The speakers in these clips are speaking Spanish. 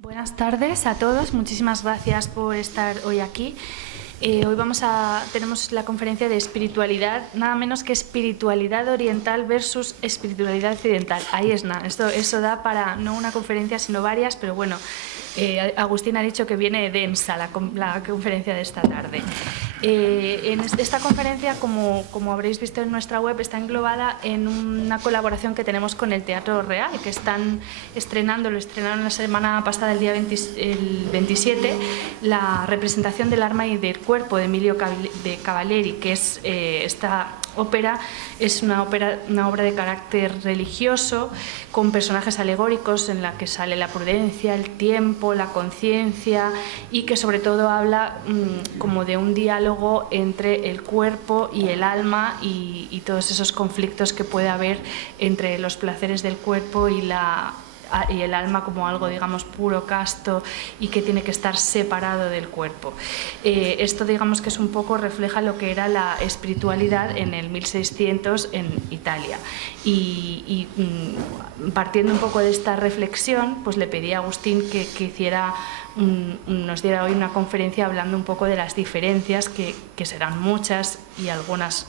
Buenas tardes a todos, muchísimas gracias por estar hoy aquí. Hoy tenemos la conferencia de espiritualidad, nada menos que espiritualidad oriental versus espiritualidad occidental. Ahí es nada, eso da para no una conferencia sino varias, pero bueno, Agustín ha dicho que viene densa la conferencia de esta tarde. En esta conferencia, como habréis visto en nuestra web, está englobada en una colaboración que tenemos con el Teatro Real, que están lo estrenaron la semana pasada, el día 27, la representación del alma y del cuerpo de Emilio de Cavalieri, que es esta ópera. Es una obra de carácter religioso, con personajes alegóricos en la que sale la prudencia, el tiempo, la conciencia, y que sobre todo habla como de un diálogo entre el cuerpo y el alma y todos esos conflictos que puede haber entre los placeres del cuerpo y el alma como algo, digamos, puro, casto y que tiene que estar separado del cuerpo. Esto, digamos, que es un poco refleja lo que era la espiritualidad en el 1600 en Italia. Y partiendo un poco de esta reflexión, pues le pedí a Agustín que nos diera hoy una conferencia hablando un poco de las diferencias, que serán muchas y algunas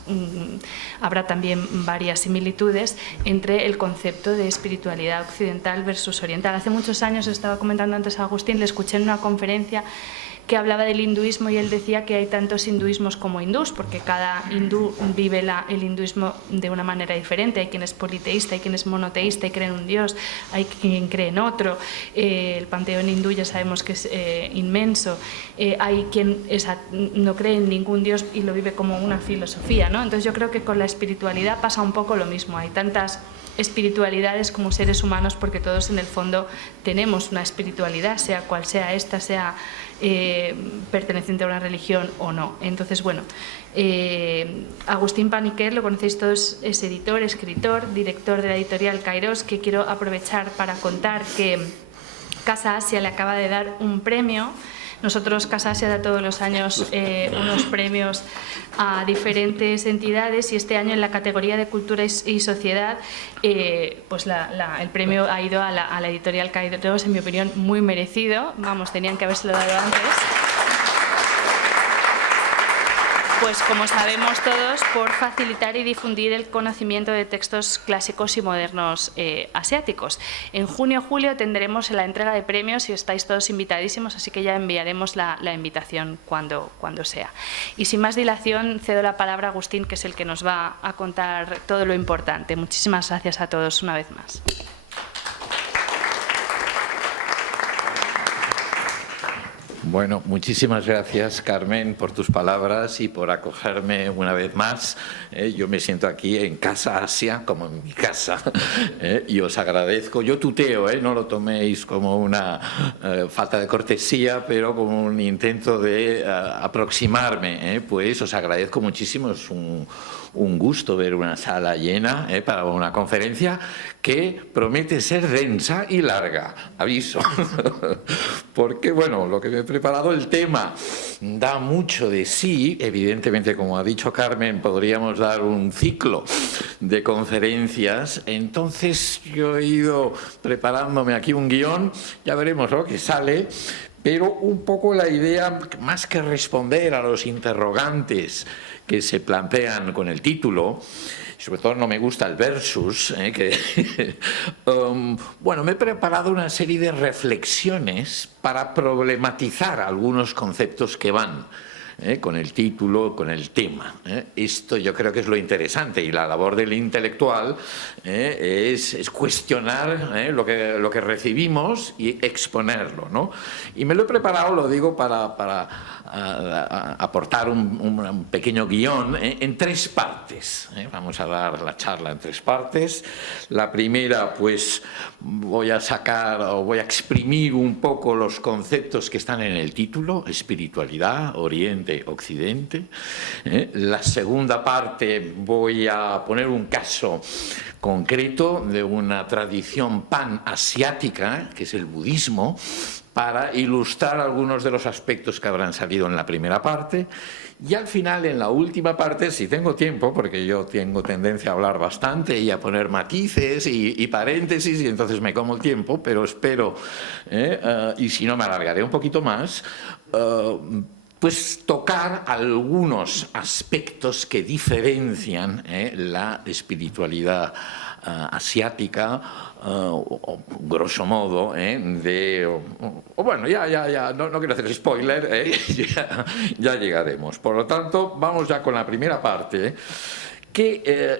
habrá también varias similitudes entre el concepto de espiritualidad occidental versus oriental. Hace muchos años, estaba comentando antes a Agustín, le escuché en una conferencia que hablaba del hinduismo y él decía que hay tantos hinduismos como hindús, porque cada hindú vive el hinduismo de una manera diferente. Hay quien es politeísta, hay quien es monoteísta y cree en un dios, hay quien cree en otro. El panteón hindú ya sabemos que es inmenso. Hay quien no cree en ningún dios y lo vive como una filosofía, ¿no? Entonces yo creo que con la espiritualidad pasa un poco lo mismo. Hay tantas espiritualidades como seres humanos, porque todos en el fondo tenemos una espiritualidad, sea cual sea esta, sea perteneciente a una religión o no. Entonces, bueno, Agustín Paniquer, lo conocéis todos, es editor, escritor, director de la editorial Kairos, que quiero aprovechar para contar que Casa Asia le acaba de dar un premio. Nosotros, Casa Asia, da todos los años unos premios a diferentes entidades, y este año en la categoría de Cultura y Sociedad, pues el premio ha ido a la editorial Kairos, en mi opinión, muy merecido. Vamos, tenían que habérselo dado antes. Pues como sabemos todos, por facilitar y difundir el conocimiento de textos clásicos y modernos asiáticos. En junio o julio tendremos la entrega de premios y estáis todos invitadísimos, así que ya enviaremos la invitación cuando sea. Y sin más dilación, cedo la palabra a Agustín, que es el que nos va a contar todo lo importante. Muchísimas gracias a todos una vez más. Bueno, muchísimas gracias, Carmen, por tus palabras y por acogerme una vez más. Yo me siento aquí en Casa Asia, como en mi casa, y os agradezco. Yo tuteo, no lo toméis como una falta de cortesía, pero como un intento de aproximarme. Pues os agradezco muchísimo. Es un gusto ver una sala llena para una conferencia que promete ser densa y larga, aviso. Porque, bueno, lo que me he preparado, el tema da mucho de sí. Evidentemente, como ha dicho Carmen, podríamos dar un ciclo de conferencias. Entonces yo he ido preparándome aquí un guión, ya veremos lo que sale. Pero un poco la idea, más que responder a los interrogantes que se plantean con el título, sobre todo no me gusta el versus, bueno, me he preparado una serie de reflexiones para problematizar algunos conceptos que van con el título, con el tema. Esto yo creo que es lo interesante, y la labor del intelectual es cuestionar lo que recibimos y exponerlo, ¿no? Y me lo he preparado, lo digo, para aportar un pequeño guión en tres partes. Vamos a dar la charla en tres partes. La primera, pues voy a exprimir un poco los conceptos que están en el título: espiritualidad, Oriente, Occidente. La segunda parte voy a poner un caso concreto de una tradición panasiática, que es el budismo, para ilustrar algunos de los aspectos que habrán salido en la primera parte, y al final, en la última parte, si tengo tiempo, porque yo tengo tendencia a hablar bastante y a poner matices y paréntesis, y entonces me como el tiempo, pero espero, y si no me alargaré un poquito más, pues tocar algunos aspectos que diferencian la espiritualidad asiática, grosso modo, bueno, no quiero hacer spoiler, ya llegaremos. Por lo tanto, vamos ya con la primera parte,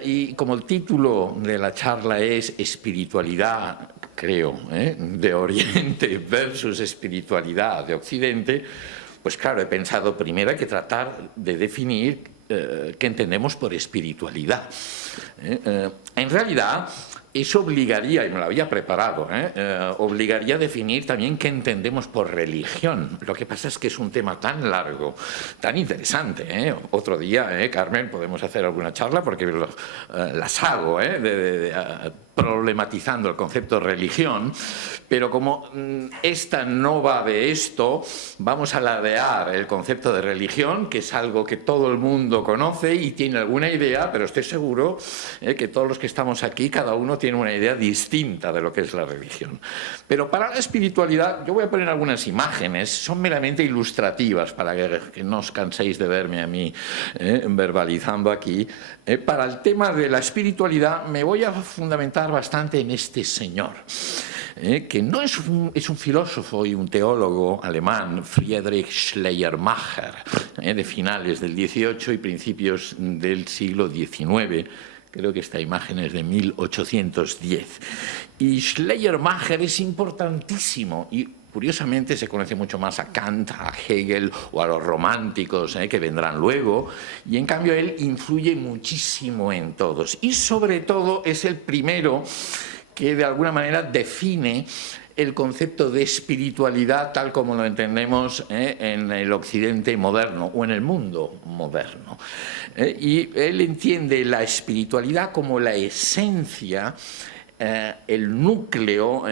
y como el título de la charla es Espiritualidad, creo, de Oriente versus espiritualidad de Occidente, pues claro, he pensado primero hay que tratar de definir qué entendemos por espiritualidad. En realidad, eso obligaría, y me lo había preparado, obligaría a definir también qué entendemos por religión. Lo que pasa es que es un tema tan largo, tan interesante. Otro día, Carmen, podemos hacer alguna charla porque las hago, problematizando el concepto de religión, pero como esta no va de esto, vamos a ladear el concepto de religión, que es algo que todo el mundo conoce y tiene alguna idea, pero estoy seguro que todos los que estamos aquí, cada uno tiene una idea distinta de lo que es la religión. Pero para la espiritualidad, yo voy a poner algunas imágenes, son meramente ilustrativas, para que no os canséis de verme a mí verbalizando aquí. Para el tema de la espiritualidad me voy a fundamentar bastante en este señor, que no es un filósofo y un teólogo alemán, Friedrich Schleiermacher, de finales del XVIII y principios del siglo XIX. Creo que esta imagen es de 1810. Y Schleiermacher es importantísimo y curiosamente se conoce mucho más a Kant, a Hegel o a los románticos que vendrán luego, y en cambio él influye muchísimo en todos. Y sobre todo es el primero que de alguna manera define el concepto de espiritualidad tal como lo entendemos en el Occidente moderno o en el mundo moderno. Y él entiende la espiritualidad como la esencia, el núcleo,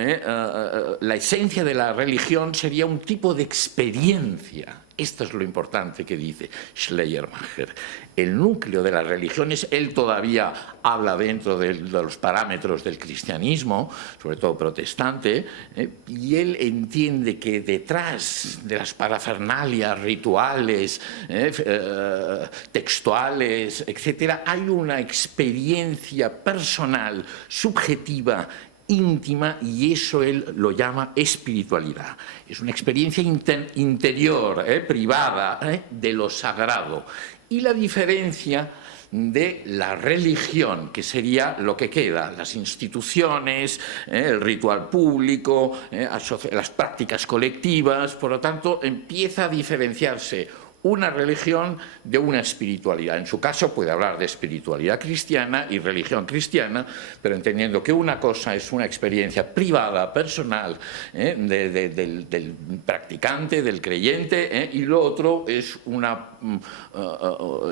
la esencia de la religión sería un tipo de experiencia. Esto es lo importante que dice Schleiermacher. El núcleo de las religiones, él todavía habla dentro de los parámetros del cristianismo, sobre todo protestante, y él entiende que detrás de las parafernalias, rituales, textuales, etc., hay una experiencia personal, subjetiva, íntima, y eso él lo llama espiritualidad. Es una experiencia interior, privada, de lo sagrado. Y la diferencia de la religión, que sería lo que queda, las instituciones, el ritual público, las prácticas colectivas. Por lo tanto, empieza a diferenciarse una religión de una espiritualidad. En su caso puede hablar de espiritualidad cristiana y religión cristiana, pero entendiendo que una cosa es una experiencia privada, personal, del practicante, del creyente, y lo otro es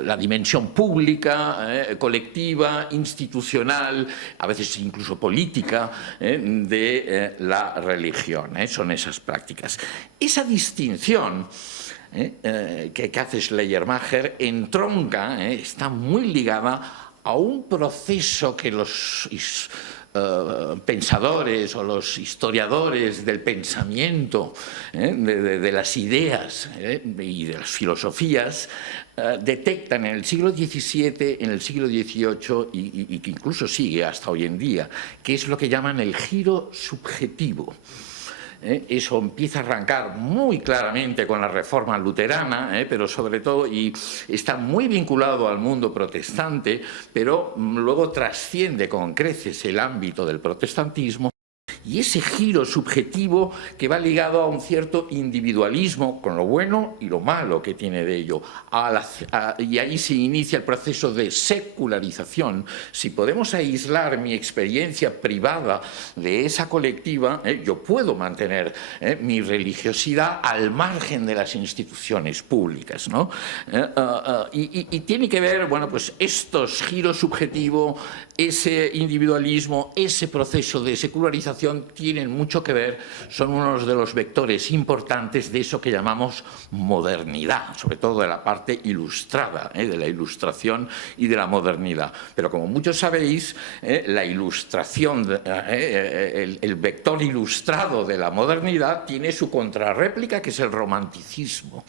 la dimensión pública, colectiva, institucional, a veces incluso política, de la religión. Son esas prácticas. Esa distinción que hace Schleiermacher entronca, está muy ligada a un proceso que los pensadores o los historiadores del pensamiento, de las ideas y de las filosofías detectan en el siglo XVII, en el siglo XVIII y que incluso sigue hasta hoy en día, que es lo que llaman el giro subjetivo. Eso empieza a arrancar muy claramente con la Reforma luterana, pero sobre todo, y está muy vinculado al mundo protestante, pero luego trasciende con creces el ámbito del protestantismo. Y ese giro subjetivo que va ligado a un cierto individualismo, con lo bueno y lo malo que tiene de ello. Y ahí se inicia el proceso de secularización. Si podemos aislar mi experiencia privada de esa colectiva, yo puedo mantener mi religiosidad al margen de las instituciones públicas, ¿no? Y tiene que ver, bueno, pues estos giros subjetivos ese individualismo, ese proceso de secularización tienen mucho que ver, son unos de los vectores importantes de eso que llamamos modernidad, sobre todo de la parte ilustrada, de la ilustración y de la modernidad. Pero como muchos sabéis, la ilustración, el vector ilustrado de la modernidad tiene su contrarréplica, que es el romanticismo.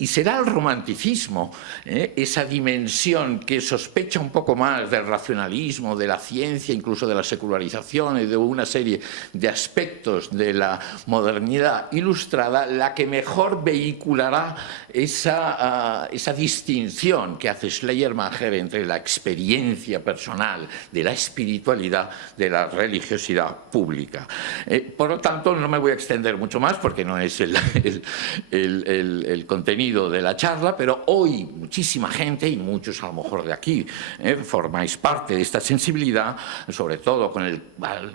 Y será el romanticismo, esa dimensión que sospecha un poco más del racionalismo, de la ciencia, incluso de la secularización y de una serie de aspectos de la modernidad ilustrada, la que mejor vehiculará esa distinción que hace Schleiermacher entre la experiencia personal de la espiritualidad de la religiosidad pública. Por lo tanto, no me voy a extender mucho más porque no es el contenido de la charla, pero hoy muchísima gente, y muchos a lo mejor de aquí, formáis parte de esta sensibilidad, sobre todo con el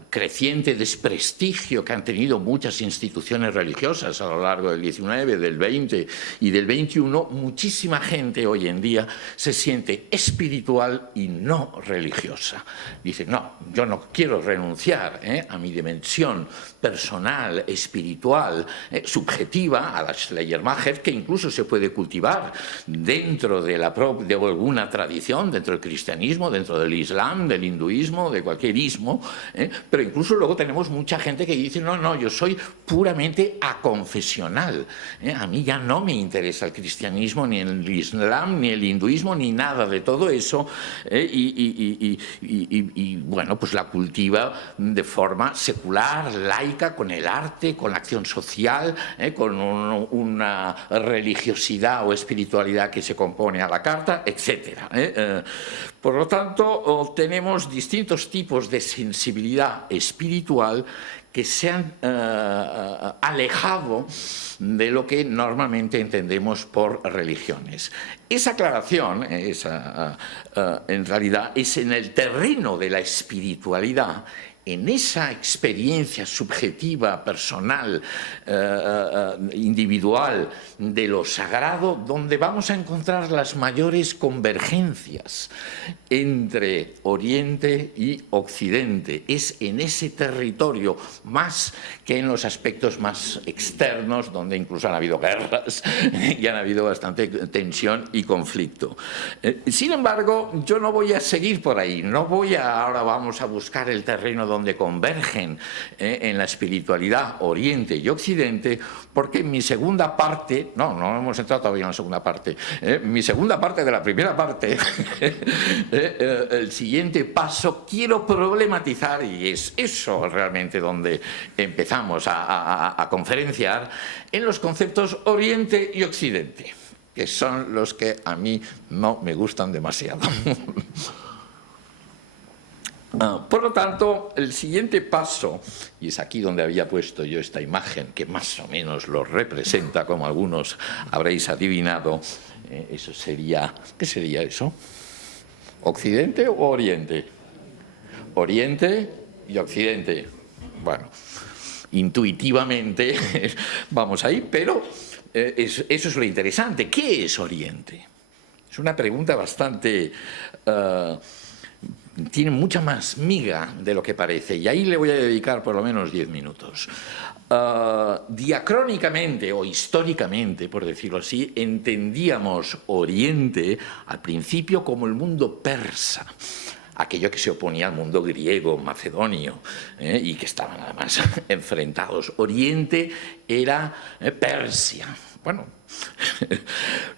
creciente desprestigio que han tenido muchas instituciones religiosas a lo largo del XIX, del XX y del XXI, muchísima gente hoy en día se siente espiritual y no religiosa. Dice, no, yo no quiero renunciar a mi dimensión personal, espiritual, subjetiva, a la Schleiermacher, que incluso se puede cultivar dentro de alguna tradición, dentro del cristianismo, dentro del islam, del hinduismo, de cualquier ismo, pero incluso luego tenemos mucha gente que dice, no, no, yo soy puramente aconfesional, a mí ya no me interesa el cristianismo, ni el islam, ni el hinduismo, ni nada de todo eso, y bueno, pues la cultiva de forma secular, laica, con el arte, con la acción social, con una religiosidad o espiritualidad que se compone a la carta, etc. Por lo tanto, tenemos distintos tipos de sensibilidad espiritual que se han alejado de lo que normalmente entendemos por religiones. Esa aclaración, en realidad, es en el terreno de la espiritualidad, en esa experiencia subjetiva, personal, individual de lo sagrado, donde vamos a encontrar las mayores convergencias entre Oriente y Occidente. Es en ese territorio, más que en los aspectos más externos, donde incluso han habido guerras y han habido bastante tensión y conflicto. Sin embargo, yo no voy a seguir por ahí, ahora vamos a buscar el terreno donde convergen en la espiritualidad Oriente y Occidente, porque mi segunda parte, no hemos entrado todavía en la segunda parte, mi segunda parte de la primera parte, el siguiente paso, quiero problematizar, y es eso realmente donde empezamos a conferenciar, en los conceptos Oriente y Occidente, que son los que a mí no me gustan demasiado. Por lo tanto, el siguiente paso, y es aquí donde había puesto yo esta imagen que más o menos lo representa, como algunos habréis adivinado, eso sería, ¿qué sería eso? ¿Occidente o Oriente? Oriente y Occidente. Bueno, intuitivamente vamos ahí, pero eso es lo interesante. ¿Qué es Oriente? Es una pregunta bastante... tiene mucha más miga de lo que parece, y ahí le voy a dedicar por lo menos 10 minutos. Diacrónicamente o históricamente, por decirlo así, entendíamos Oriente al principio como el mundo persa, aquello que se oponía al mundo griego, macedonio, y que estaban además enfrentados. Oriente era Persia. Bueno,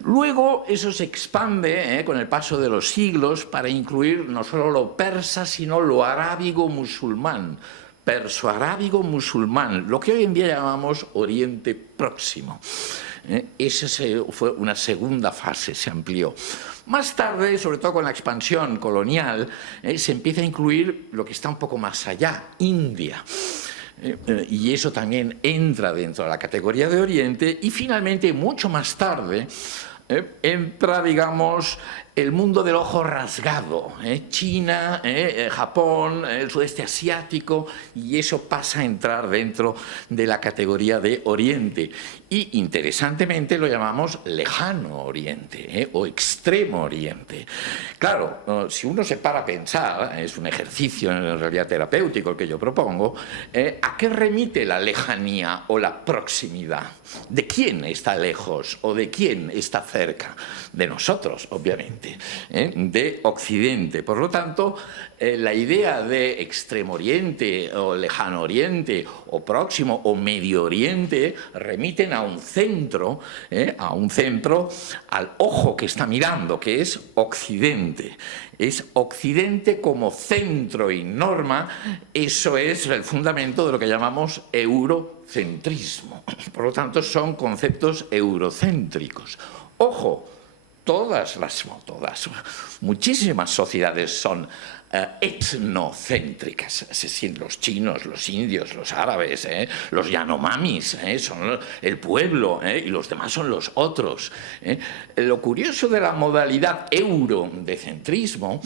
luego eso se expande con el paso de los siglos para incluir no solo lo persa, sino lo arábigo-musulmán, perso-arábigo-musulmán, lo que hoy en día llamamos Oriente Próximo. Esa fue una segunda fase, se amplió. Más tarde, sobre todo con la expansión colonial, se empieza a incluir lo que está un poco más allá, India. Y eso también entra dentro de la categoría de Oriente, y finalmente, mucho más tarde, entra, digamos, el mundo del ojo rasgado, China, Japón, el sudeste asiático, y eso pasa a entrar dentro de la categoría de Oriente. Y interesantemente lo llamamos lejano Oriente, o extremo Oriente. Claro, si uno se para a pensar, es un ejercicio en realidad terapéutico el que yo propongo, ¿a qué remite la lejanía o la proximidad? ¿De quién está lejos o de quién está cerca? De nosotros, obviamente, de Occidente. Por lo tanto, la idea de Extremo Oriente o Lejano Oriente o Próximo o Medio Oriente remiten a un centro, al ojo que está mirando, que es Occidente. Es Occidente como centro y norma, eso es el fundamento de lo que llamamos eurocentrismo. Por lo tanto, son conceptos eurocéntricos. Ojo, muchísimas sociedades son etnocéntricas. Los chinos, los indios, los árabes, los yanomamis, son el pueblo, y los demás son los otros. Lo curioso de la modalidad eurocentrismo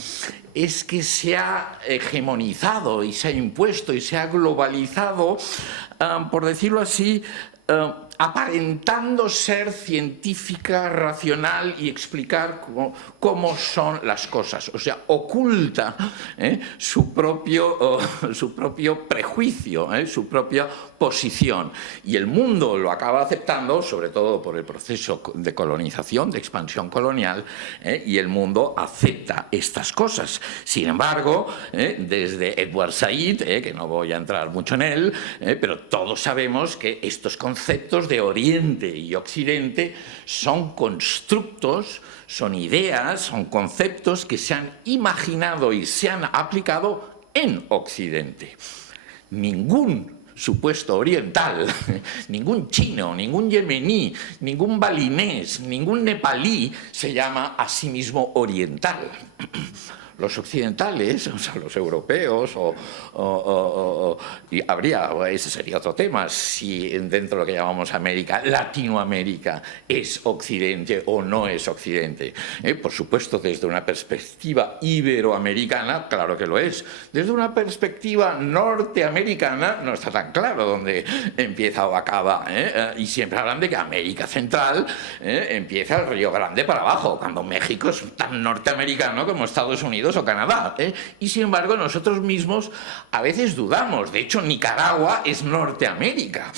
es que se ha hegemonizado y se ha impuesto y se ha globalizado, por decirlo así, aparentando ser científica, racional y explicar cómo son las cosas. O sea, oculta su propio prejuicio, su propia posición. Y el mundo lo acaba aceptando, sobre todo por el proceso de colonización, de expansión colonial, y el mundo acepta estas cosas. Sin embargo, desde Edward Said, que no voy a entrar mucho en él, pero todos sabemos que estos conceptos de Oriente y Occidente son constructos, son ideas, son conceptos que se han imaginado y se han aplicado en Occidente. Ningún supuesto oriental, ningún chino, ningún yemení, ningún balinés, ningún nepalí se llama a sí mismo oriental. Los occidentales, o sea, los europeos, y ese sería otro tema, si dentro de lo que llamamos América, Latinoamérica es Occidente o no es Occidente. Por supuesto, desde una perspectiva iberoamericana, claro que lo es. Desde una perspectiva norteamericana, no está tan claro dónde empieza o acaba. Y siempre hablan de que América Central empieza el Río Grande para abajo, cuando México es tan norteamericano como Estados Unidos o Canadá, y sin embargo nosotros mismos a veces dudamos. De hecho, Nicaragua es Norteamérica,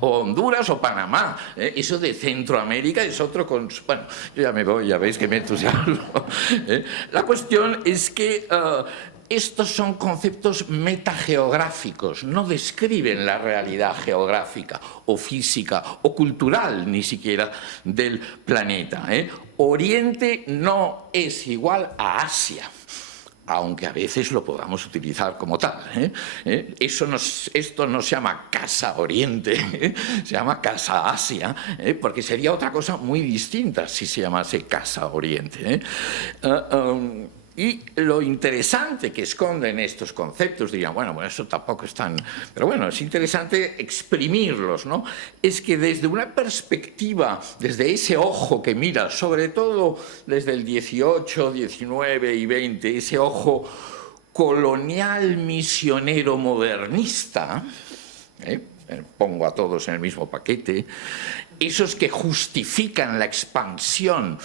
o Honduras o Panamá, eso de Centroamérica es otro. Bueno, yo ya me voy, ya veis que me entusiasmo. La cuestión es que estos son conceptos metageográficos, no describen la realidad geográfica o física o cultural ni siquiera del planeta. Oriente no es igual a Asia, aunque a veces lo podamos utilizar como tal. Esto no se llama Casa Oriente, se llama Casa Asia, porque sería otra cosa muy distinta si se llamase Casa Oriente. Y lo interesante que esconden estos conceptos, dirían, bueno, eso tampoco es tan... Pero bueno, es interesante exprimirlos, ¿no? Es que desde una perspectiva, desde ese ojo que mira, sobre todo desde el 18, 19 y 20, ese ojo colonial, misionero, modernista, pongo a todos en el mismo paquete, esos que justifican la expansión,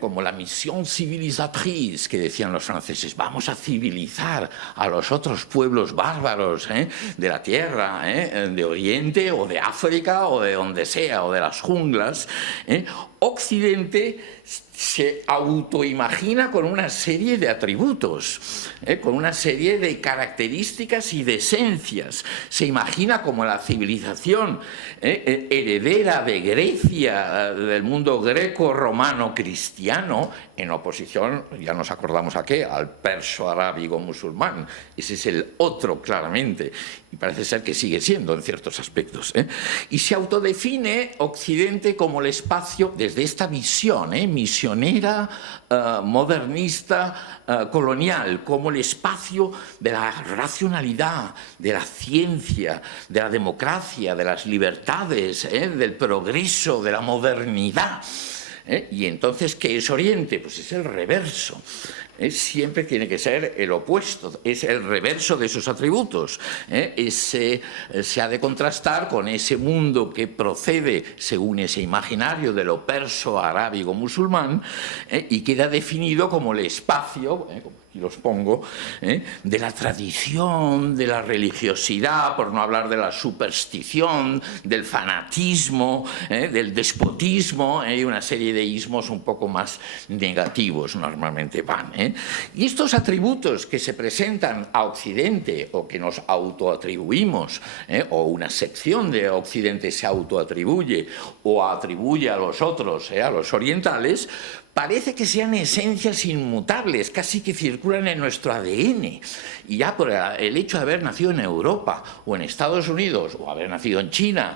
como la misión civilisatriz que decían los franceses, vamos a civilizar a los otros pueblos bárbaros de la tierra, de Oriente o de África o de donde sea, o de las junglas. Occidente se autoimagina con una serie de atributos, con una serie de características y de esencias. Se imagina como la civilización heredera de Grecia, del mundo greco-romano cristiano, en oposición, ya nos acordamos a qué, al perso-arábigo musulmán. Ese es el otro, claramente, y parece ser que sigue siendo en ciertos aspectos. Y se autodefine Occidente como el espacio, desde esta visión misionera, modernista, colonial, como el espacio de la racionalidad, de la ciencia, de la democracia, de las libertades, del progreso, de la modernidad. Y entonces, ¿qué es Oriente? Pues es el reverso. Siempre tiene que ser el opuesto, es el reverso de esos atributos. Se ha de contrastar con ese mundo que procede, según ese imaginario, de lo perso-arábigo musulmán, y queda definido como el espacio, aquí los pongo, de la tradición, de la religiosidad, por no hablar de la superstición, del fanatismo, del despotismo, y una serie de ismos un poco más negativos normalmente van. Y estos atributos que se presentan a Occidente o que nos autoatribuimos, o una sección de Occidente se autoatribuye o atribuye a los otros, a los orientales, parece que sean esencias inmutables, casi que circulan en nuestro ADN. Y ya por el hecho de haber nacido en Europa, o en Estados Unidos, o haber nacido en China,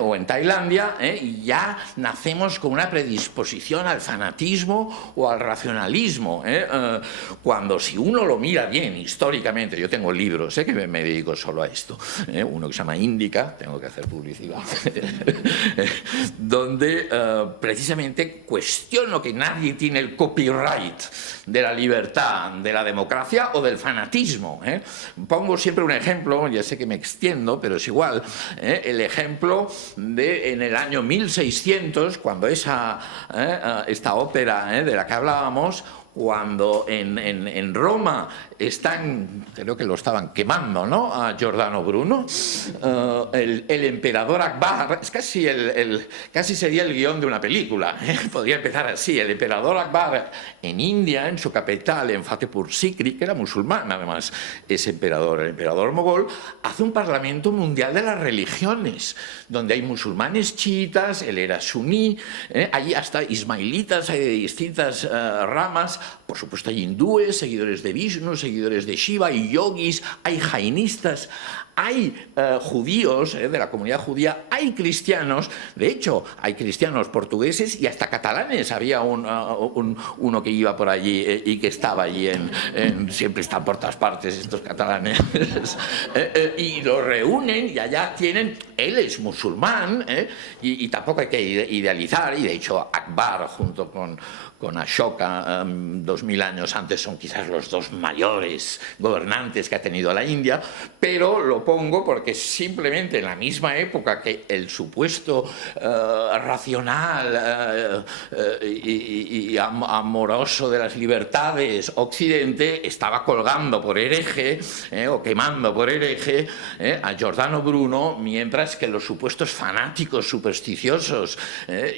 o en Tailandia, ya nacemos con una predisposición al fanatismo o al racionalismo. Cuando, si uno lo mira bien históricamente, yo tengo libros, que me dedico solo a esto, uno que se llama Índica, tengo que hacer publicidad, donde precisamente cuestiono que nadie tiene el copyright de la libertad, de la democracia o del fanatismo. Pongo siempre un ejemplo, ya sé que me extiendo, pero es igual, el ejemplo de en el año 1600, cuando esta ópera de la que hablábamos, cuando en Roma creo que lo estaban quemando, ¿no?, a Giordano Bruno, el emperador Akbar, es casi sería el guión de una película, podría empezar así: el emperador Akbar en India, en su capital, en Fatehpur Sikri, que era musulmán además, ese emperador, el emperador mogol, hace un parlamento mundial de las religiones, donde hay musulmanes chiitas, él era suní, hay hasta ismailitas, hay de distintas ramas. Por supuesto hay hindúes, seguidores de Vishnu, seguidores de Shiva, hay yogis, hay jainistas, hay judíos de la comunidad judía, hay cristianos, de hecho hay cristianos portugueses y hasta catalanes. Había uno que iba por allí y que estaba allí, siempre están por todas partes estos catalanes, y lo reúnen y allá tienen, él es musulmán, y tampoco hay que idealizar, y de hecho Akbar junto con Ashoka, 2000 años antes, son quizás los dos mayores gobernantes que ha tenido la India, pero lo pongo porque simplemente en la misma época que el supuesto racional y amoroso de las libertades Occidente estaba colgando por hereje, o quemando por hereje, a Giordano Bruno, mientras que los supuestos fanáticos supersticiosos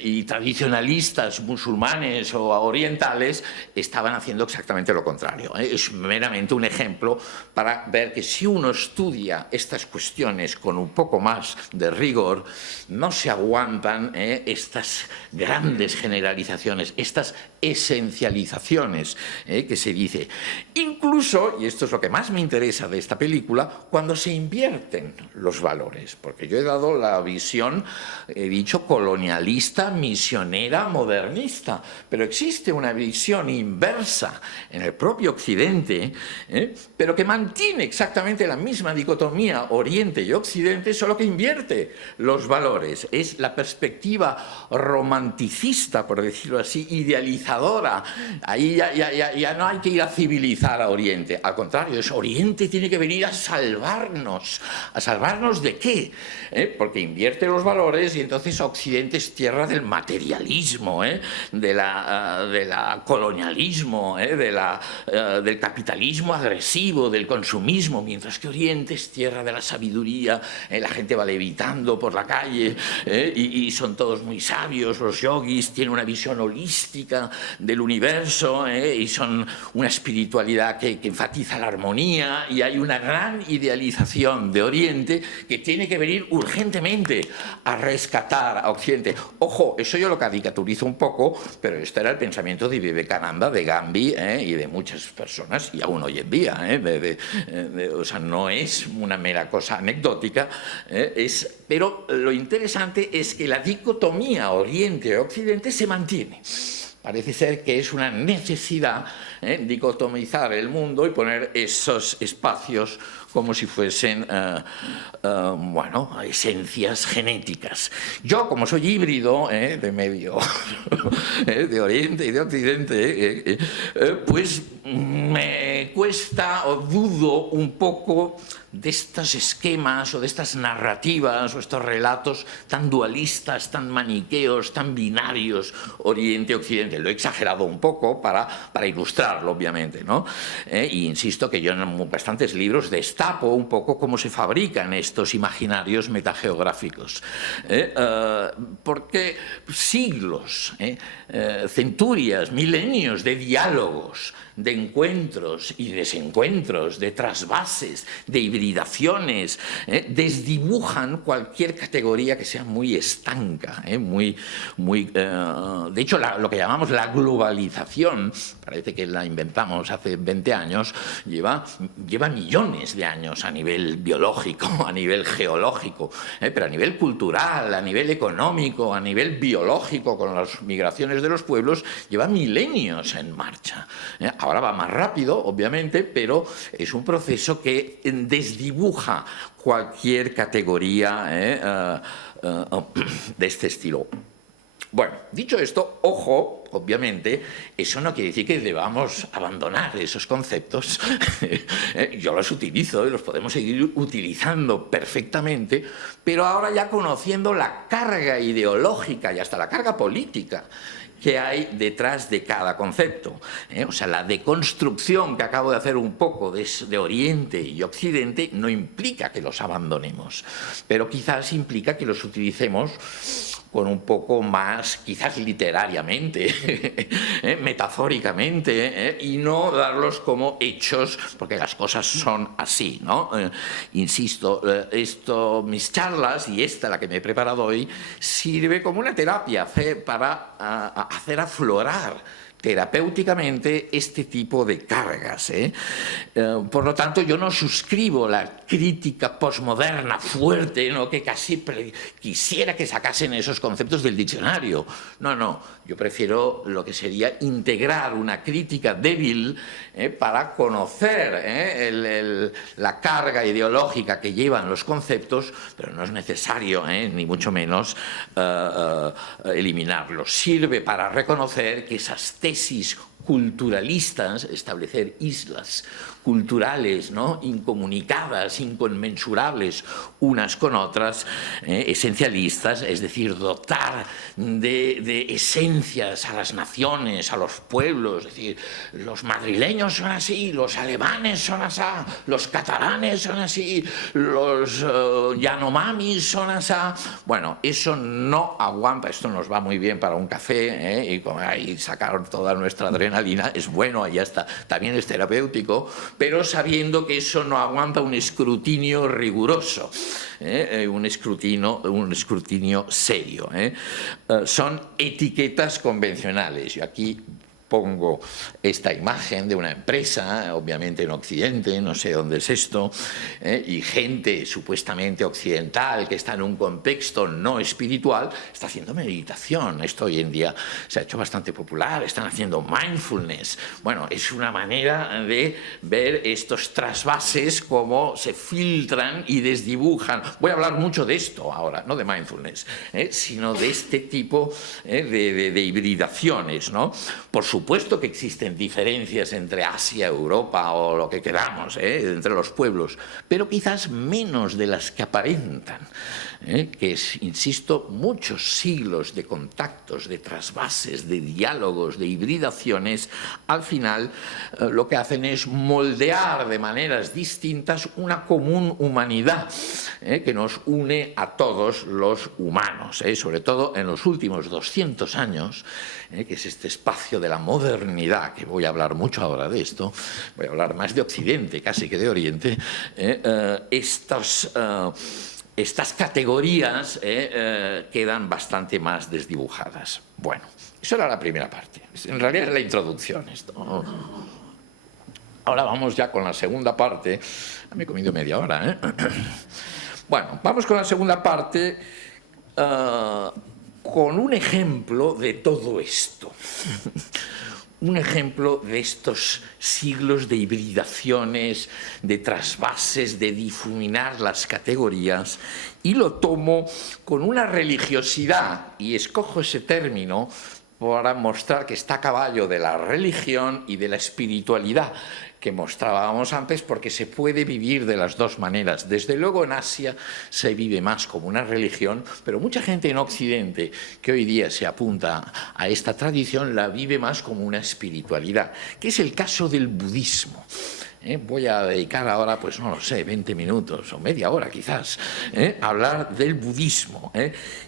y tradicionalistas musulmanes o orientales estaban haciendo exactamente lo contrario. Es meramente un ejemplo para ver que si uno estudia estas cuestiones con un poco más de rigor, no se aguantan estas grandes generalizaciones, estas esencializaciones que se dice. Incluso, y esto es lo que más me interesa de esta película, cuando se invierten los valores, porque yo he dado la visión, he dicho, colonialista, misionera, modernista, pero existe una visión inversa en el propio Occidente, pero que mantiene exactamente la misma dicotomía Oriente y Occidente, solo que invierte los valores. Es la perspectiva romanticista, por decirlo así, idealizadora. Ahí ya no hay que ir a civilizar a Oriente, al contrario, Oriente tiene que venir a salvarnos. ¿A salvarnos de qué? Porque invierte los valores y entonces Occidente es tierra del materialismo, del colonialismo, del capitalismo agresivo, del consumismo, mientras que Oriente es tierra de la sabiduría, la gente va levitando por la calle, y son todos muy sabios, los yogis tienen una visión holística del universo, y son una espiritualidad que enfatiza la armonía, y hay una gran idealización de Oriente que tiene que venir urgentemente a rescatar a Occidente. Ojo, eso yo lo caricaturizo un poco, pero este era el pensamiento de Vivekananda, de Gandhi, y de muchas personas, y aún hoy en día, o sea, no es una mera cosa anecdótica, pero lo interesante es que la dicotomía Oriente-Occidente se mantiene. Parece ser que es una necesidad dicotomizar el mundo y poner esos espacios como si fuesen, bueno, esencias genéticas. Yo, como soy híbrido, de medio, de Oriente y de Occidente, pues me cuesta o dudo un poco de estos esquemas o de estas narrativas o estos relatos tan dualistas, tan maniqueos, tan binarios, Oriente-Occidente. Lo he exagerado un poco para ilustrarlo, obviamente, ¿no? Y insisto que yo en bastantes libros destapo un poco cómo se fabrican estos imaginarios metageográficos. Porque siglos, centurias, milenios de diálogos, de encuentros y desencuentros, de trasvases, de hibridaciones, desdibujan cualquier categoría que sea muy estanca, de hecho, lo que llamamos la globalización, parece que la inventamos hace 20 años, lleva millones de años a nivel biológico, a nivel geológico, pero a nivel cultural, a nivel económico, a nivel biológico, con las migraciones de los pueblos, lleva milenios en marcha. Ahora va más rápido, obviamente, pero es un proceso que desdibuja cualquier categoría de este estilo. Bueno, dicho esto, ojo, obviamente, eso no quiere decir que debamos abandonar esos conceptos. Yo los utilizo y los podemos seguir utilizando perfectamente, pero ahora ya conociendo la carga ideológica y hasta la carga política que hay detrás de cada concepto. O sea, la deconstrucción que acabo de hacer un poco de Oriente y Occidente no implica que los abandonemos, pero quizás implica que los utilicemos con un poco más, quizás literariamente, metafóricamente, y no darlos como hechos, porque las cosas son así, ¿no? Insisto, mis charlas, y esta, la que me he preparado hoy, sirve como una terapia para hacer aflorar terapéuticamente este tipo de cargas. Por lo tanto, yo no suscribo la crítica posmoderna fuerte, ¿no?, que casi quisiera que sacasen esos conceptos del diccionario. No, yo prefiero lo que sería integrar una crítica débil para conocer la carga ideológica que llevan los conceptos, pero no es necesario, ni mucho menos, eliminarlos. Sirve para reconocer que esas tesis culturalistas, establecer islas culturales, ¿no?, incomunicadas, inconmensurables unas con otras, esencialistas, es decir, dotar de esencias a las naciones, a los pueblos, es decir, los madrileños son así, los alemanes son así, los catalanes son así, los yanomamis son así. Bueno, eso no aguanta, esto nos va muy bien para un café, y sacar toda nuestra adrenalina, es bueno, ahí está, también es terapéutico, pero sabiendo que eso no aguanta un escrutinio riguroso, un escrutinio serio. Son etiquetas convencionales. Yo aquí pongo esta imagen de una empresa, obviamente en Occidente, no sé dónde es esto, y gente supuestamente occidental que está en un contexto no espiritual, está haciendo meditación. Esto hoy en día se ha hecho bastante popular, están haciendo mindfulness. Bueno, es una manera de ver estos trasvases, cómo se filtran y desdibujan. Voy a hablar mucho de esto ahora, no de mindfulness, sino de este tipo de hibridaciones, ¿no? Por supuesto que existen diferencias entre Asia, Europa o lo que queramos, entre los pueblos, pero quizás menos de las que aparentan, que es, insisto, muchos siglos de contactos, de trasvases, de diálogos, de hibridaciones, al final lo que hacen es moldear de maneras distintas una común humanidad que nos une a todos los humanos, sobre todo en los últimos 200 años, que es este espacio de la modernidad, que voy a hablar mucho ahora de esto, voy a hablar más de Occidente casi que de Oriente, estas categorías quedan bastante más desdibujadas. Bueno, eso era la primera parte. En realidad es la introducción esto. Ahora vamos ya con la segunda parte. Me he comido media hora, Bueno, vamos con la segunda parte, con un ejemplo de todo esto. un ejemplo de estos siglos de hibridaciones, de trasvases, de difuminar las categorías, y lo tomo con una religiosidad, y escojo ese término para mostrar que está a caballo de la religión y de la espiritualidad que mostrábamos antes, porque se puede vivir de las dos maneras. Desde luego en Asia se vive más como una religión, pero mucha gente en Occidente que hoy día se apunta a esta tradición la vive más como una espiritualidad, que es el caso del budismo. Voy a dedicar ahora, pues no lo sé, 20 minutos o media hora quizás, a hablar del budismo,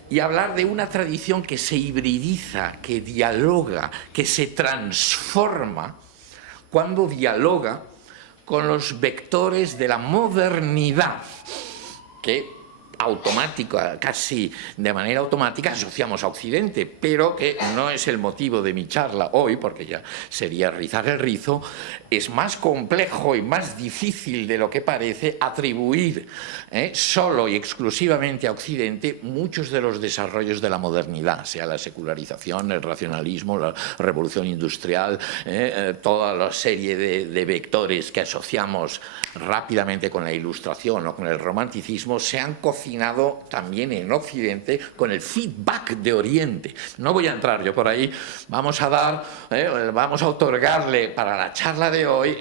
y hablar de una tradición que se hibridiza, que dialoga, que se transforma cuando dialoga con los vectores de la modernidad, que casi de manera automática asociamos a Occidente, pero que no es el motivo de mi charla hoy, porque ya sería rizar el rizo. Es más complejo y más difícil de lo que parece atribuir solo y exclusivamente a Occidente muchos de los desarrollos de la modernidad, sea la secularización, el racionalismo, la revolución industrial, toda la serie de vectores que asociamos rápidamente con la Ilustración o con el romanticismo, se han cocinado también en Occidente con el feedback de Oriente. No voy a entrar yo por ahí, vamos a otorgarle para la charla de hoy,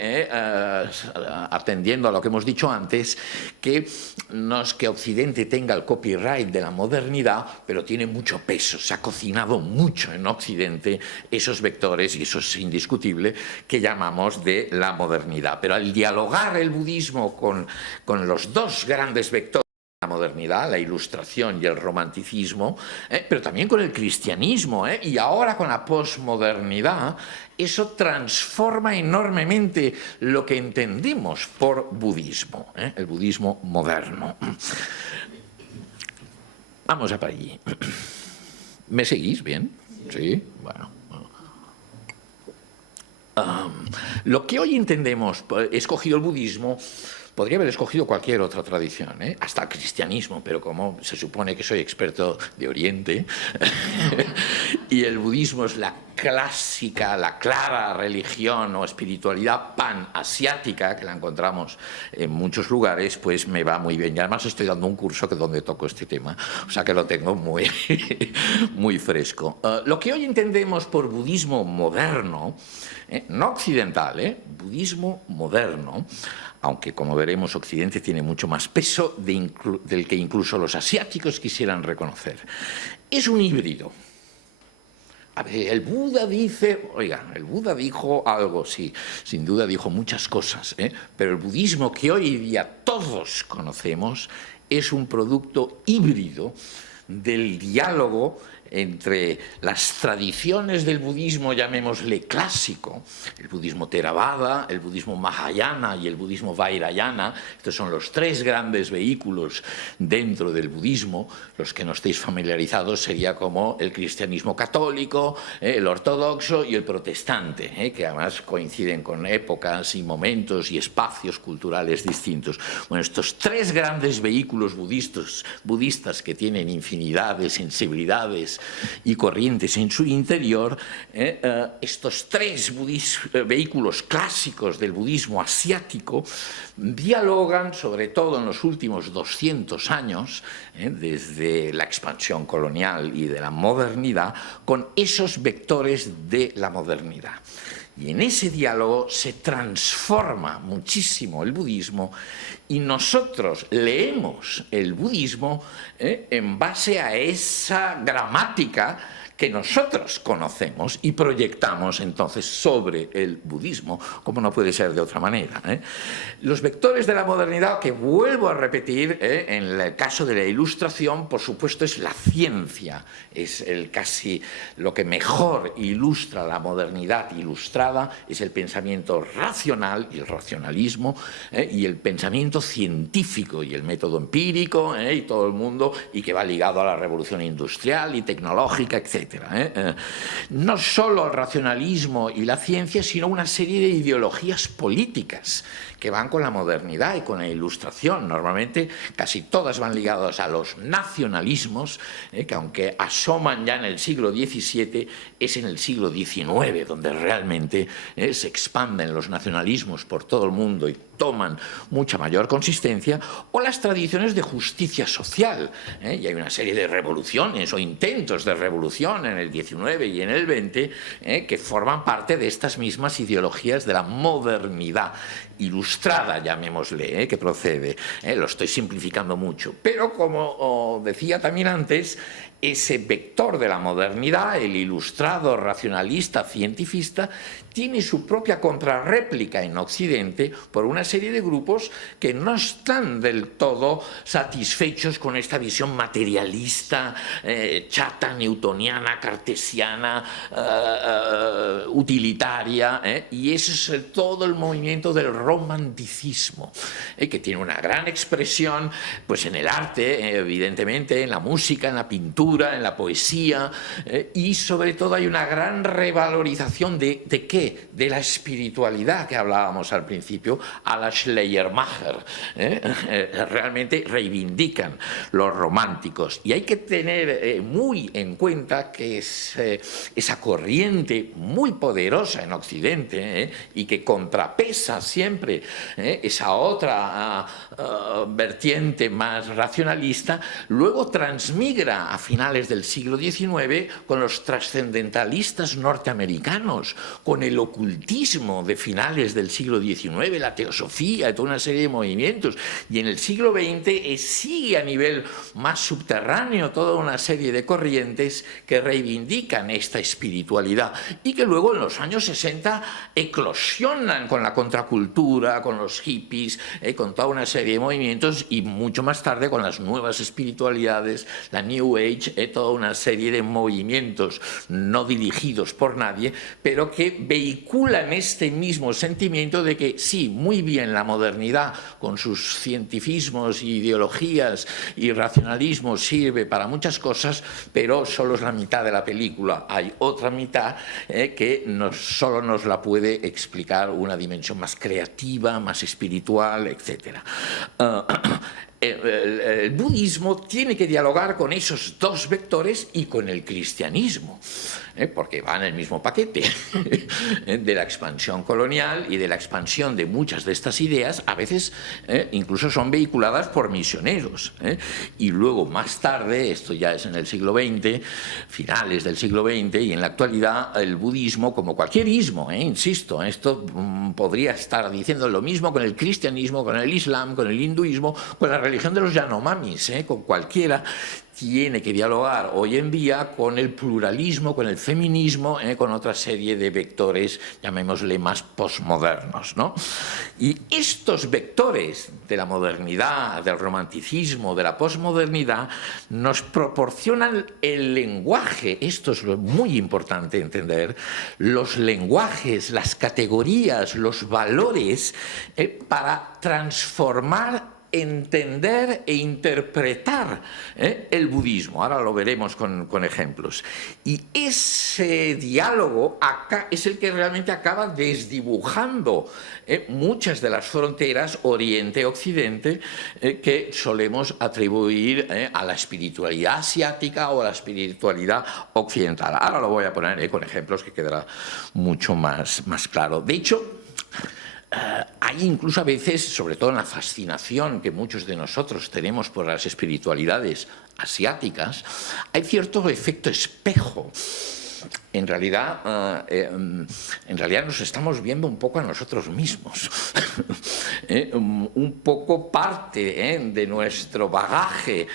atendiendo a lo que hemos dicho antes, que no es que Occidente tenga el copyright de la modernidad, pero tiene mucho peso, se ha cocinado mucho en Occidente esos vectores, y eso es indiscutible, que llamamos de la modernidad. Pero al dialogar el budismo con los dos grandes vectores, la modernidad, la Ilustración y el romanticismo, pero también con el cristianismo, y ahora con la posmodernidad, eso transforma enormemente lo que entendemos por budismo, el budismo moderno. Vamos a para allí. ¿Me seguís bien? Sí, bueno. Lo que hoy entendemos, he escogido el budismo. Podría haber escogido cualquier otra tradición, hasta el cristianismo, pero como se supone que soy experto de Oriente, y el budismo es la clásica, la clara religión o espiritualidad panasiática, que la encontramos en muchos lugares, pues me va muy bien. Y además estoy dando un curso donde toco este tema, o sea que lo tengo muy, muy fresco. Lo que hoy entendemos por budismo moderno, no occidental, budismo moderno, aunque como veremos Occidente tiene mucho más peso del que incluso los asiáticos quisieran reconocer. Es un híbrido. A ver, el Buda dice, oigan, el Buda dijo algo, sí, sin duda dijo muchas cosas, pero el budismo que hoy día todos conocemos es un producto híbrido del diálogo entre las tradiciones del budismo, llamémosle clásico, el budismo Theravada, el budismo Mahayana y el budismo Vajrayana. Estos son los tres grandes vehículos dentro del budismo. Los que no estéis familiarizados sería como el cristianismo católico, el ortodoxo y el protestante, que además coinciden con épocas y momentos y espacios culturales distintos. Bueno, estos tres grandes vehículos budistas que tienen infinidad de sensibilidades y corrientes en su interior, estos tres vehículos clásicos del budismo asiático dialogan, sobre todo en los últimos 200 años, desde la expansión colonial y de la modernidad, con esos vectores de la modernidad. Y en ese diálogo se transforma muchísimo el budismo, y nosotros leemos el budismo en base a esa gramática que nosotros conocemos y proyectamos entonces sobre el budismo, como no puede ser de otra manera. Los vectores de la modernidad, que vuelvo a repetir, en el caso de la Ilustración, por supuesto, es la ciencia, es casi lo que mejor ilustra la modernidad ilustrada, es el pensamiento racional y el racionalismo, y el pensamiento científico y el método empírico, y todo el mundo, y que va ligado a la revolución industrial y tecnológica, etc. etc. No solo el racionalismo y la ciencia, sino una serie de ideologías políticas que van con la modernidad y con la Ilustración. Normalmente casi todas van ligadas a los nacionalismos, que aunque asoman ya en el siglo XVII, es en el siglo XIX donde realmente se expanden los nacionalismos por todo el mundo y toman mucha mayor consistencia, o las tradiciones de justicia social. Y hay una serie de revoluciones o intentos de revolución en el XIX y en el XX que forman parte de estas mismas ideologías de la modernidad ilustrada, llamémosle, que procede. Lo estoy simplificando mucho, pero como decía también antes, ese vector de la modernidad, el ilustrado racionalista cientifista, tiene su propia contrarréplica en Occidente por una serie de grupos que no están del todo satisfechos con esta visión materialista, chata, newtoniana, cartesiana, utilitaria, y ese es todo el movimiento del romanticismo, que tiene una gran expresión pues, en el arte, evidentemente, en la música, en la pintura, en la poesía, y sobre todo hay una gran revalorización ¿de qué? De la espiritualidad que hablábamos al principio, a la Schleiermacher. Realmente reivindican los románticos. Y hay que tener muy en cuenta que es esa corriente muy poderosa en Occidente y que contrapesa siempre esa otra vertiente más racionalista, luego transmigra a finales del siglo XIX con los trascendentalistas norteamericanos, con el ocultismo de finales del siglo XIX, la teosofía, toda una serie de movimientos, y en el siglo XX sigue a nivel más subterráneo toda una serie de corrientes que reivindican esta espiritualidad y que luego en los años 60 eclosionan con la contracultura, con los hippies, con toda una serie de movimientos, y mucho más tarde con las nuevas espiritualidades, la New Age, toda una serie de movimientos no dirigidos por nadie, pero que vehiculan este mismo sentimiento de que sí, muy bien la modernidad con sus cientifismos, ideologías y racionalismos sirve para muchas cosas, pero solo es la mitad de la película. Hay otra mitad que solo nos la puede explicar una dimensión más creativa, más espiritual, etc. El budismo tiene que dialogar con esos dos vectores y con el cristianismo, porque va en el mismo paquete de la expansión colonial y de la expansión de muchas de estas ideas. A veces incluso son vehiculadas por misioneros, y luego más tarde, esto ya es en el siglo XX, finales del siglo XX, y en la actualidad el budismo, como cualquier ismo, insisto, esto podría estar diciendo lo mismo con el cristianismo, con el islam, con el hinduismo, con la religión de los Yanomamis, con cualquiera, tiene que dialogar hoy en día con el pluralismo, con el feminismo, con otra serie de vectores, llamémosle más posmodernos, ¿no? Y estos vectores de la modernidad, del romanticismo, de la posmodernidad, nos proporcionan el lenguaje, esto es muy importante entender, los lenguajes, las categorías, los valores, para transformar, entender e interpretar el budismo. Ahora lo veremos con ejemplos. Y ese diálogo acá es el que realmente acaba desdibujando muchas de las fronteras Oriente-Occidente que solemos atribuir a la espiritualidad asiática o a la espiritualidad occidental. Ahora lo voy a poner con ejemplos que quedará mucho más claro. De hecho, hay incluso a veces, sobre todo en la fascinación que muchos de nosotros tenemos por las espiritualidades asiáticas, hay cierto efecto espejo. En realidad nos estamos viendo un poco a nosotros mismos, un poco parte de nuestro bagaje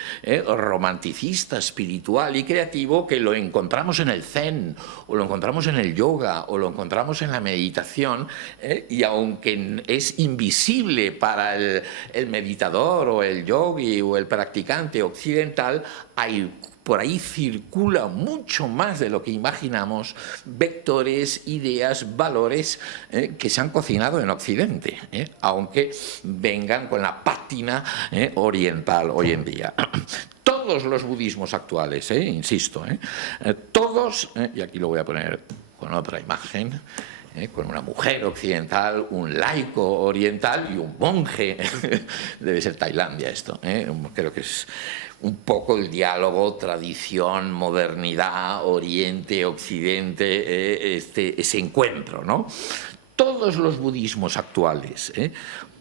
romanticista, espiritual y creativo, que lo encontramos en el zen, o lo encontramos en el yoga, o lo encontramos en la meditación, y aunque es invisible para el meditador o el yogi o el practicante occidental, por ahí circula mucho más de lo que imaginamos, vectores, ideas, valores que se han cocinado en Occidente, aunque vengan con la pátina oriental hoy en día. todos los budismos actuales, insisto, todos, y aquí lo voy a poner con otra imagen, con una mujer occidental, un laico oriental y un monje, debe ser Tailandia esto, creo que es un poco el diálogo, tradición, modernidad, oriente, occidente, ese encuentro, ¿no? Todos los budismos actuales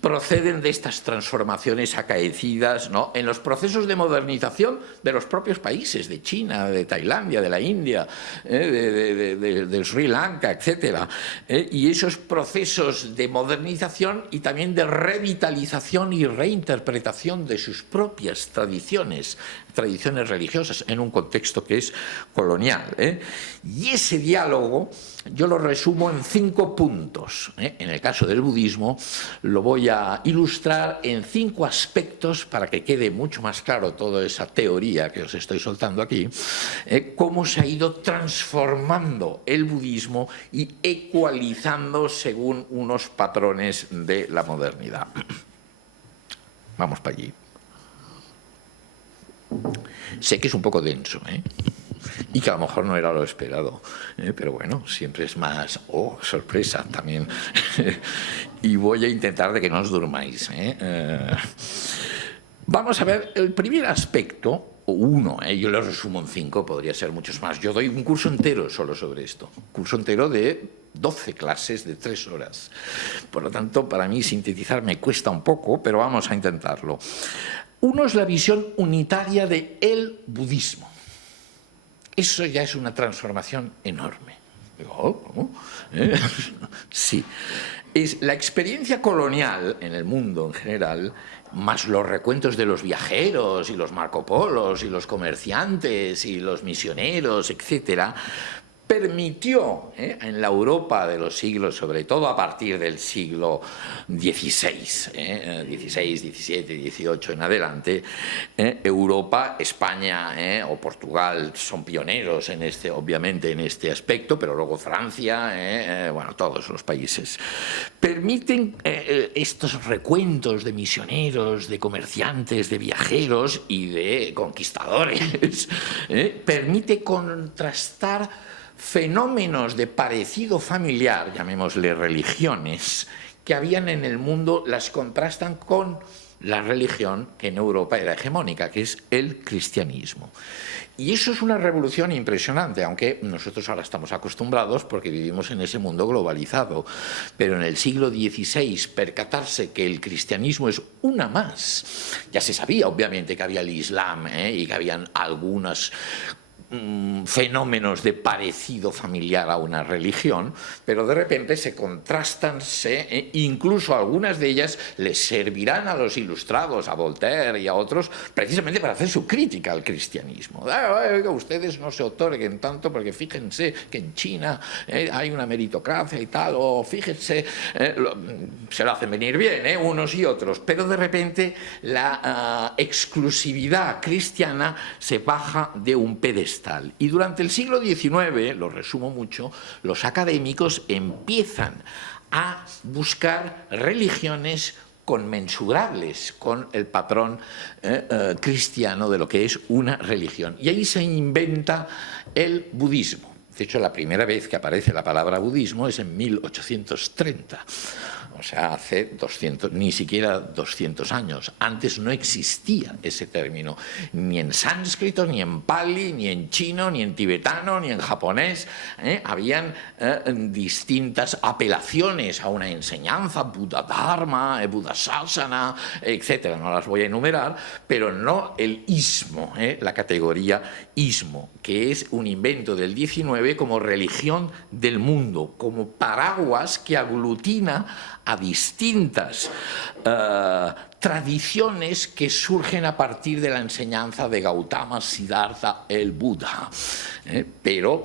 proceden de estas transformaciones acaecidas, ¿no?, en los procesos de modernización de los propios países, de China, de Tailandia, de la India, de Sri Lanka, etc. Y esos procesos de modernización y también de revitalización y reinterpretación de sus propias tradiciones religiosas en un contexto que es colonial. Y ese diálogo yo lo resumo en 5 puntos. En el caso del budismo lo voy a ilustrar en 5 aspectos para que quede mucho más claro toda esa teoría que os estoy soltando aquí, cómo se ha ido transformando el budismo y ecualizando según unos patrones de la modernidad. Vamos para allí. Sé que es un poco denso, y que a lo mejor no era lo esperado, pero bueno, siempre es más, sorpresa también. Y voy a intentar de que no os durmáis. Vamos a ver el primer aspecto, o uno, yo lo resumo en 5, podría ser muchos más. Yo doy un curso entero solo sobre esto, un curso entero de 12 clases de 3 horas. Por lo tanto, para mí sintetizar me cuesta un poco, pero vamos a intentarlo. Uno es la visión unitaria del budismo. Eso ya es una transformación enorme. Digo, ¿cómo? Sí. Es la experiencia colonial en el mundo en general, más los recuentos de los viajeros y los Marco Polos y los comerciantes y los misioneros, etcétera, permitió en la Europa de los siglos, sobre todo a partir del siglo XVI, XVII, XVIII en adelante, Europa, España o Portugal son pioneros en obviamente en este aspecto, pero luego Francia, bueno, todos los países, permiten estos recuentos de misioneros, de comerciantes, de viajeros y de conquistadores, permite contrastar fenómenos de parecido familiar, llamémosle religiones, que habían en el mundo, las contrastan con la religión que en Europa era hegemónica, que es el cristianismo. Y eso es una revolución impresionante, aunque nosotros ahora estamos acostumbrados porque vivimos en ese mundo globalizado. Pero en el siglo XVI, percatarse que el cristianismo es una más. Ya se sabía, obviamente, que había el Islam y que habían algunas fenómenos de parecido familiar a una religión, pero de repente se contrastan, incluso algunas de ellas les servirán a los ilustrados, a Voltaire y a otros, precisamente para hacer su crítica al cristianismo. Ustedes no se otorguen tanto porque fíjense que en China hay una meritocracia y tal, o fíjense, se lo hacen venir bien unos y otros, pero de repente la exclusividad cristiana se baja de un pedestal. Y durante el siglo XIX, lo resumo mucho, los académicos empiezan a buscar religiones conmensurables con el patrón cristiano de lo que es una religión. Y ahí se inventa el budismo. De hecho, la primera vez que aparece la palabra budismo es en 1830. O sea, hace 200, ni siquiera 200 años. Antes no existía ese término, ni en sánscrito, ni en pali, ni en chino, ni en tibetano, ni en japonés. Habían distintas apelaciones a una enseñanza, Buddha Dharma, Buddha Sasana, etc. No las voy a enumerar, pero no el ismo, la categoría ismo, que es un invento del XIX como religión del mundo, como paraguas que aglutina a distintas tradiciones que surgen a partir de la enseñanza de Gautama Siddhartha, el Buda. Pero,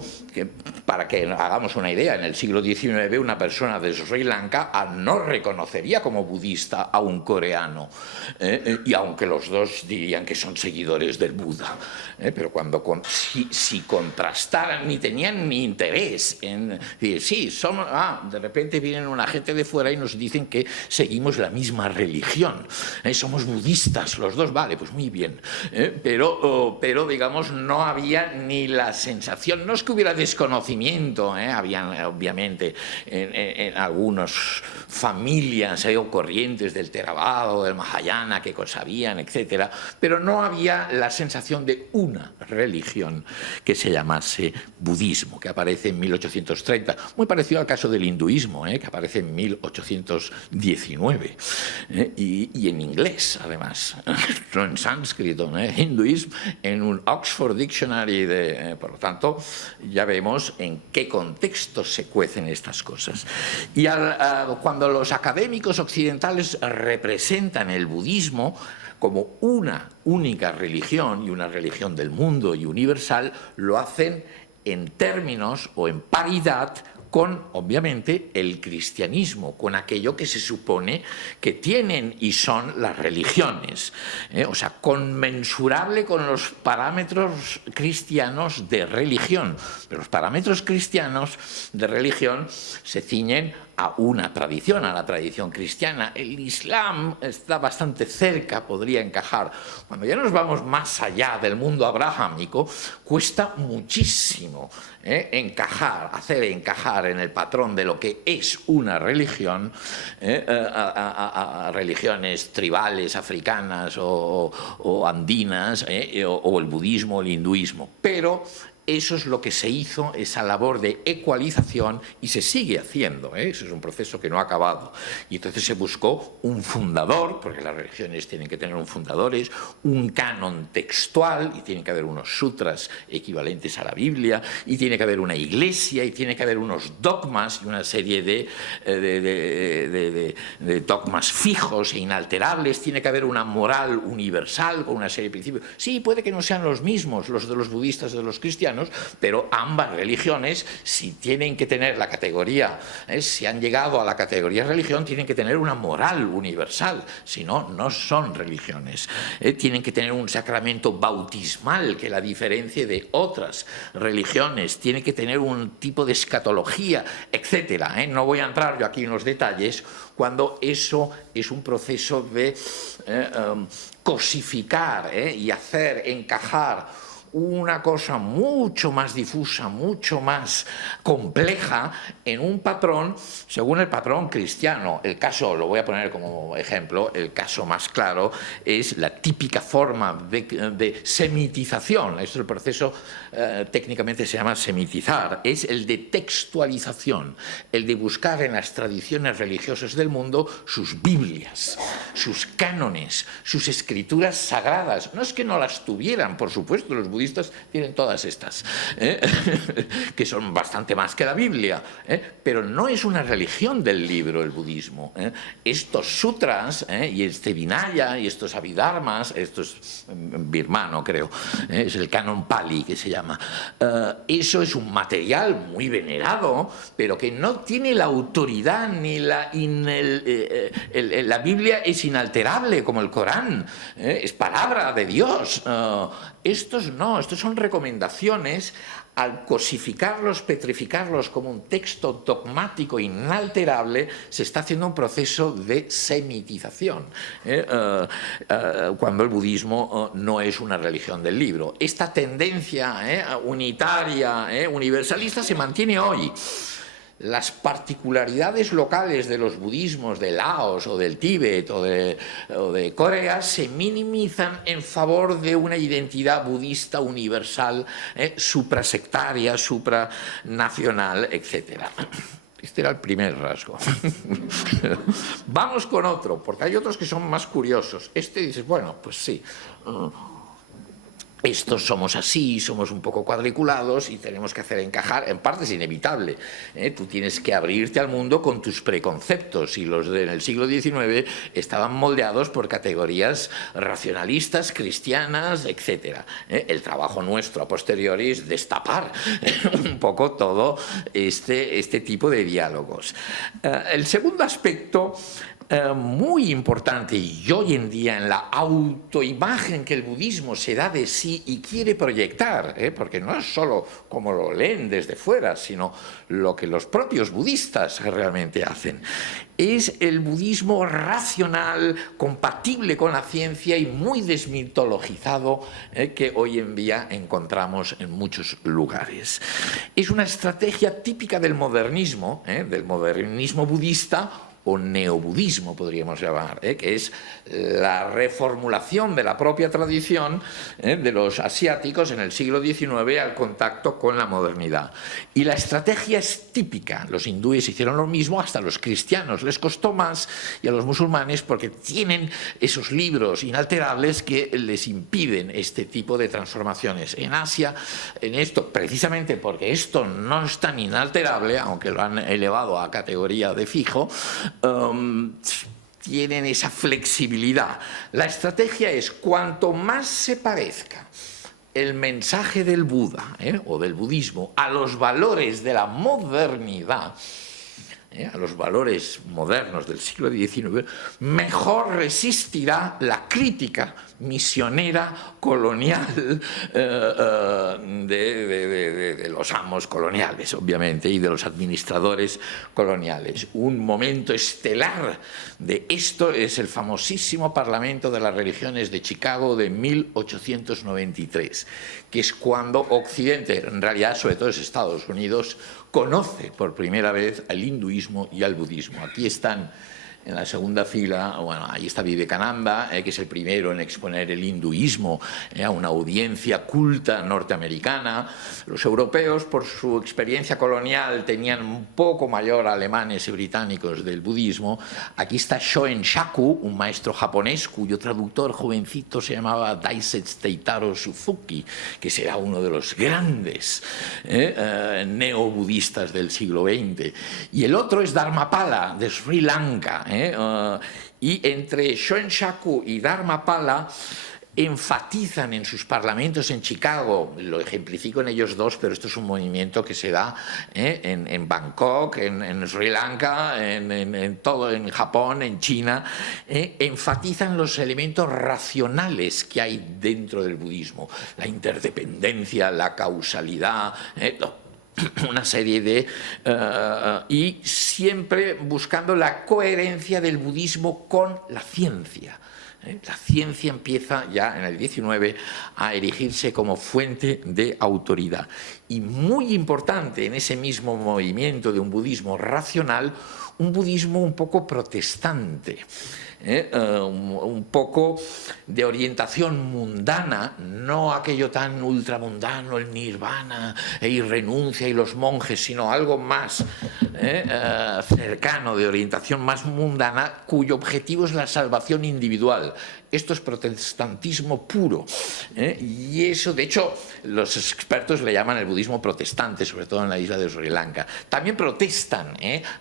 para que hagamos una idea, en el siglo XIX una persona de Sri Lanka no reconocería como budista a un coreano, y aunque los dos dirían que son seguidores del Buda, pero si contrastaran, ni tenían ni interés en decir, sí, somos, de repente vienen una gente de fuera y nos dicen que seguimos la misma religión. Somos budistas, los dos, vale, pues muy bien. Pero, digamos, no había ni la sensación, no es que hubiera desconocimiento, había obviamente en algunas familias o corrientes del Theravada o del Mahayana que sabían, etcétera, pero no había la sensación de una religión que se llamase budismo, que aparece en 1830, muy parecido al caso del hinduismo, que aparece en 1819, y en inglés, además, no en sánscrito, hinduismo, en un Oxford Dictionary, por lo tanto, ya vemos en qué contexto se cuecen estas cosas. Y cuando los académicos occidentales representan el budismo como una única religión y una religión del mundo y universal, lo hacen en términos o en paridad con, obviamente, el cristianismo, con aquello que se supone que tienen y son las religiones. O sea, conmensurable con los parámetros cristianos de religión. Pero los parámetros cristianos de religión se ciñen a una tradición, a la tradición cristiana. El Islam está bastante cerca, podría encajar. Cuando ya nos vamos más allá del mundo abrahámico, cuesta muchísimo hacer encajar en el patrón de lo que es una religión, a religiones tribales, africanas o andinas, o el budismo, el hinduismo. Pero eso es lo que se hizo, esa labor de ecualización, y se sigue haciendo, eso es un proceso que no ha acabado. Y entonces se buscó un fundador, porque las religiones tienen que tener un fundador, un canon textual, y tiene que haber unos sutras equivalentes a la Biblia, y tiene que haber una iglesia, y tiene que haber unos dogmas, y una serie de dogmas fijos e inalterables, tiene que haber una moral universal con una serie de principios. Sí, puede que no sean los mismos los de los budistas de los cristianos, pero ambas religiones, si tienen que tener la categoría, si han llegado a la categoría religión, tienen que tener una moral universal, si no, no son religiones. Tienen que tener un sacramento bautismal que la diferencie de otras religiones, tiene que tener un tipo de escatología, etcétera. No voy a entrar yo aquí en los detalles, cuando eso es un proceso de cosificar y hacer encajar una cosa mucho más difusa, mucho más compleja en un patrón, según el patrón cristiano. El caso, lo voy a poner como ejemplo, el caso más claro es la típica forma de semitización. Esto es el proceso, técnicamente se llama semitizar, es el de textualización, el de buscar en las tradiciones religiosas del mundo sus Biblias, sus cánones, sus escrituras sagradas. No es que no las tuvieran, por supuesto, los budistas tienen todas estas, que son bastante más que la Biblia, pero no es una religión del libro el budismo. Estos sutras, y este Vinaya, y estos Abhidharmas, esto es birmano creo, es el canon Pali que se llama, eso es un material muy venerado, pero que no tiene la autoridad ni la Biblia es inalterable como el Corán, es palabra de Dios. Estos no, estos son recomendaciones. Al cosificarlos, petrificarlos como un texto dogmático inalterable, se está haciendo un proceso de semitización, cuando el budismo no es una religión del libro. Esta tendencia unitaria, universalista, se mantiene hoy. Las particularidades locales de los budismos de Laos o del Tíbet o de Corea se minimizan en favor de una identidad budista universal, suprasectaria, supranacional, etc. Este era el primer rasgo. Vamos con otro, porque hay otros que son más curiosos. Este dices, bueno, pues sí, estos somos así, somos un poco cuadriculados y tenemos que hacer encajar, en parte es inevitable. Tú tienes que abrirte al mundo con tus preconceptos, y los en el siglo XIX estaban moldeados por categorías racionalistas, cristianas, etc. El trabajo nuestro a posteriori es destapar un poco todo este tipo de diálogos. El segundo aspecto muy importante y hoy en día en la autoimagen que el budismo se da de sí y quiere proyectar, porque no es solo como lo leen desde fuera, sino lo que los propios budistas realmente hacen. Es el budismo racional, compatible con la ciencia y muy desmitologizado que hoy en día encontramos en muchos lugares. Es una estrategia típica del modernismo budista, o neobudismo podríamos llamar, que es la reformulación de la propia tradición de los asiáticos en el siglo XIX al contacto con la modernidad. Y la estrategia es típica. Los hindúes hicieron lo mismo, hasta los cristianos les costó más, y a los musulmanes porque tienen esos libros inalterables que les impiden este tipo de transformaciones. En Asia, en esto, precisamente porque esto no es tan inalterable, aunque lo han elevado a categoría de fijo, tienen esa flexibilidad. La estrategia es cuanto más se parezca el mensaje del Buda o del budismo a los valores de la modernidad, a los valores modernos del siglo XIX, mejor resistirá la crítica misionera colonial de los amos coloniales, obviamente, y de los administradores coloniales. Un momento estelar de esto es el famosísimo Parlamento de las Religiones de Chicago de 1893, que es cuando Occidente, en realidad sobre todo es Estados Unidos, conoce por primera vez al hinduismo y al budismo. Aquí están en la segunda fila, bueno, ahí está Vivekananda, que es el primero en exponer el hinduismo a una audiencia culta norteamericana. Los europeos, por su experiencia colonial, tenían un poco mayor alemanes y británicos del budismo. Aquí está Shoen Shaku, un maestro japonés cuyo traductor jovencito se llamaba Daisetsu Teitaro Suzuki, que será uno de los grandes neobudistas del siglo XX. Y el otro es Dharmapala, de Sri Lanka. Y entre Shoen Shaku y Dharmapala enfatizan en sus parlamentos en Chicago, lo ejemplifico en ellos dos, pero esto es un movimiento que se da en Bangkok, en Sri Lanka, en Japón, en China, enfatizan los elementos racionales que hay dentro del budismo, la interdependencia, la causalidad, una serie de... y siempre buscando la coherencia del budismo con la ciencia. La ciencia empieza ya en el XIX a erigirse como fuente de autoridad. Y muy importante en ese mismo movimiento de un budismo racional, un budismo un poco protestante. Un poco de orientación mundana, no aquello tan ultramundano, el nirvana y renuncia y los monjes, sino algo más cercano, de orientación más mundana, cuyo objetivo es la salvación individual. Esto es protestantismo puro. Y eso, de hecho, los expertos le llaman el budismo protestante, sobre todo en la isla de Sri Lanka. También protestan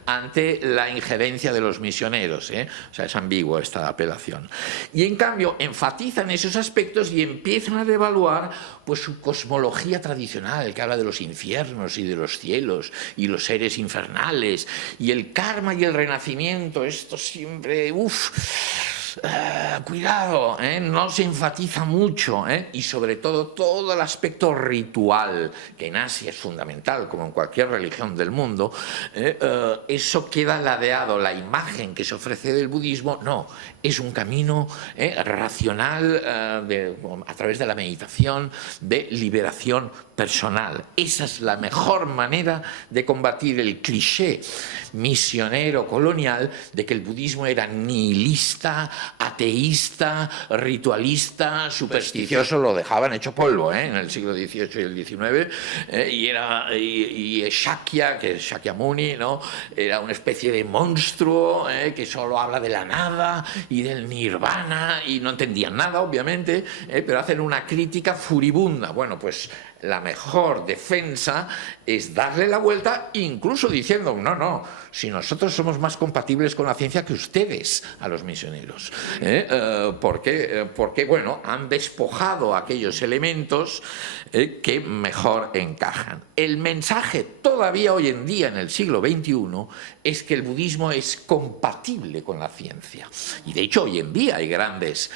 ante la injerencia de los misioneros. O sea, es ambigua esta apelación. Y en cambio, enfatizan esos aspectos y empiezan a devaluar pues, su cosmología tradicional, que habla de los infiernos y de los cielos y los seres infernales y el karma y el renacimiento. Esto siempre... cuidado, no se enfatiza mucho, y sobre todo el aspecto ritual, que en Asia es fundamental, como en cualquier religión del mundo, eso queda ladeado. La imagen que se ofrece del budismo, no, es un camino racional a través de la meditación, de liberación personal. Esa es la mejor manera de combatir el cliché misionero colonial de que el budismo era nihilista, ateísta, ritualista, supersticioso. Lo dejaban hecho polvo en el siglo XVIII y el XIX, y Shakya, que es Shakyamuni, ¿no? Era una especie de monstruo que solo habla de la nada y del nirvana, y no entendían nada, obviamente, pero hacen una crítica furibunda. Bueno, pues la mejor defensa es darle la vuelta, incluso diciendo, no, no, si nosotros somos más compatibles con la ciencia que ustedes, a los misioneros. Porque, bueno, han despojado aquellos elementos que mejor encajan. El mensaje todavía hoy en día, en el siglo XXI, es que el budismo es compatible con la ciencia. Y de hecho hoy en día hay grandes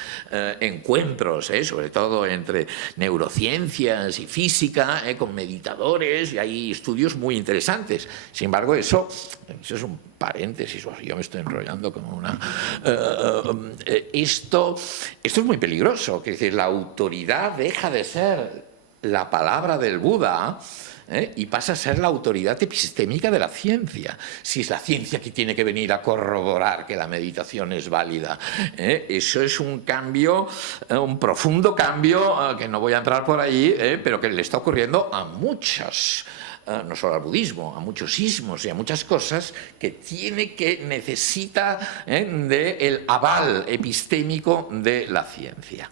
encuentros, sobre todo entre neurociencias y física, con meditadores, y hay estudios muy interesantes. Sin embargo, eso es un paréntesis, yo me estoy enrollando como una... Esto es muy peligroso, es decir, la autoridad deja de ser la palabra del Buda, y pasa a ser la autoridad epistémica de la ciencia. Si es la ciencia que tiene que venir a corroborar que la meditación es válida. Eso es un cambio, un profundo cambio, que no voy a entrar por allí, pero que le está ocurriendo a muchos, no solo al budismo, a muchos ismos y a muchas cosas que necesita del aval epistémico de la ciencia.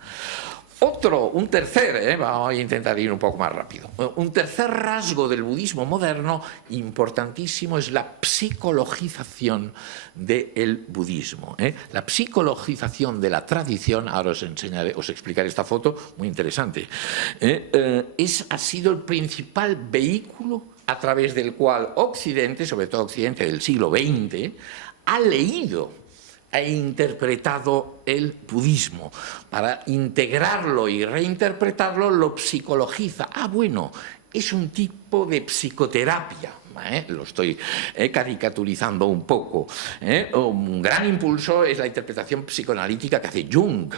Un tercer, vamos a intentar ir un poco más rápido, un tercer rasgo del budismo moderno importantísimo es la psicologización del budismo. La psicologización de la tradición, ahora os explicaré esta foto, muy interesante, ha sido el principal vehículo a través del cual Occidente, sobre todo Occidente del siglo XX, ha leído e interpretado el budismo. Para integrarlo y reinterpretarlo, lo psicologiza. Bueno, es un tipo de psicoterapia. Lo estoy caricaturizando un poco. Un gran impulso es la interpretación psicoanalítica que hace Jung,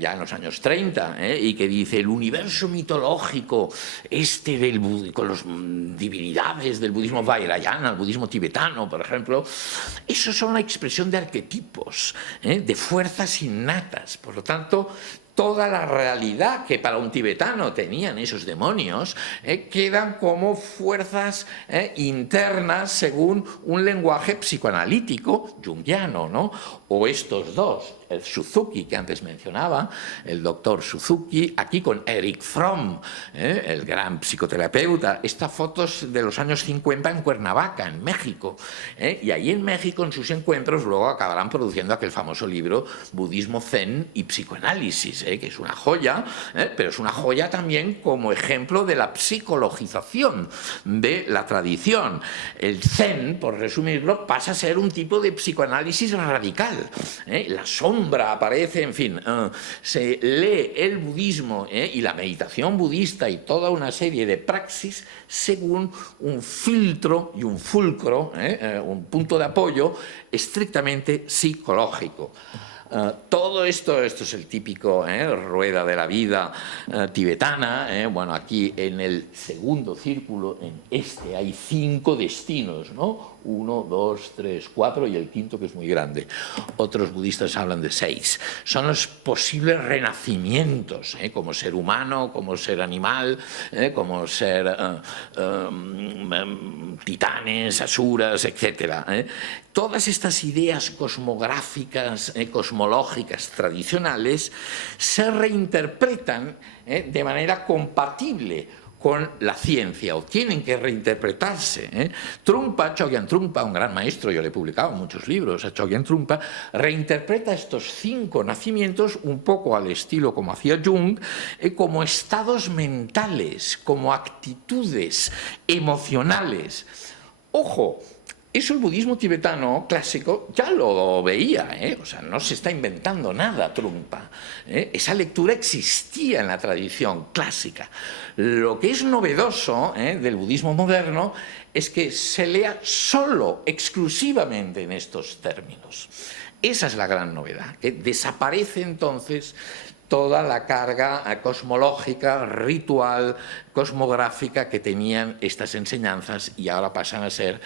ya en los años 30, y que dice el universo mitológico con las divinidades del budismo Vajrayana, el budismo tibetano, por ejemplo, eso son la expresión de arquetipos, de fuerzas innatas. Por lo tanto, toda la realidad que para un tibetano tenían esos demonios quedan como fuerzas internas según un lenguaje psicoanalítico junguiano, ¿no? O estos dos, el Suzuki que antes mencionaba, el doctor Suzuki, aquí con Erich Fromm, el gran psicoterapeuta. Estas fotos de los años 50 en Cuernavaca, en México. Y ahí en México, en sus encuentros, luego acabarán produciendo aquel famoso libro Budismo Zen y Psicoanálisis, que es una joya, pero es una joya también como ejemplo de la psicologización de la tradición. El Zen, por resumirlo, pasa a ser un tipo de psicoanálisis radical. La sombra aparece, en fin, se lee el budismo y la meditación budista y toda una serie de praxis según un filtro y un fulcro, un punto de apoyo estrictamente psicológico. Todo esto es el típico rueda de la vida tibetana. Bueno, aquí en el segundo círculo, hay 5 destinos, ¿no? 1, 2, 3, 4 y el quinto, que es muy grande. Otros budistas hablan de 6. Son los posibles renacimientos, como ser humano, como ser animal, como ser titanes, asuras, etc. Todas estas ideas cosmográficas, cosmológicas tradicionales se reinterpretan de manera compatible con la ciencia, o tienen que reinterpretarse. Chögyam Trungpa, un gran maestro, yo le he publicado muchos libros a Chögyam Trungpa, reinterpreta estos 5 nacimientos un poco al estilo como hacía Jung, como estados mentales, como actitudes emocionales. Ojo, eso el budismo tibetano clásico ya lo veía, o sea, no se está inventando nada Trungpa. Esa lectura existía en la tradición clásica. Lo que es novedoso del budismo moderno es que se lea solo, exclusivamente en estos términos. Esa es la gran novedad, que desaparece entonces toda la carga cosmológica, ritual, cosmográfica que tenían estas enseñanzas y ahora pasan a ser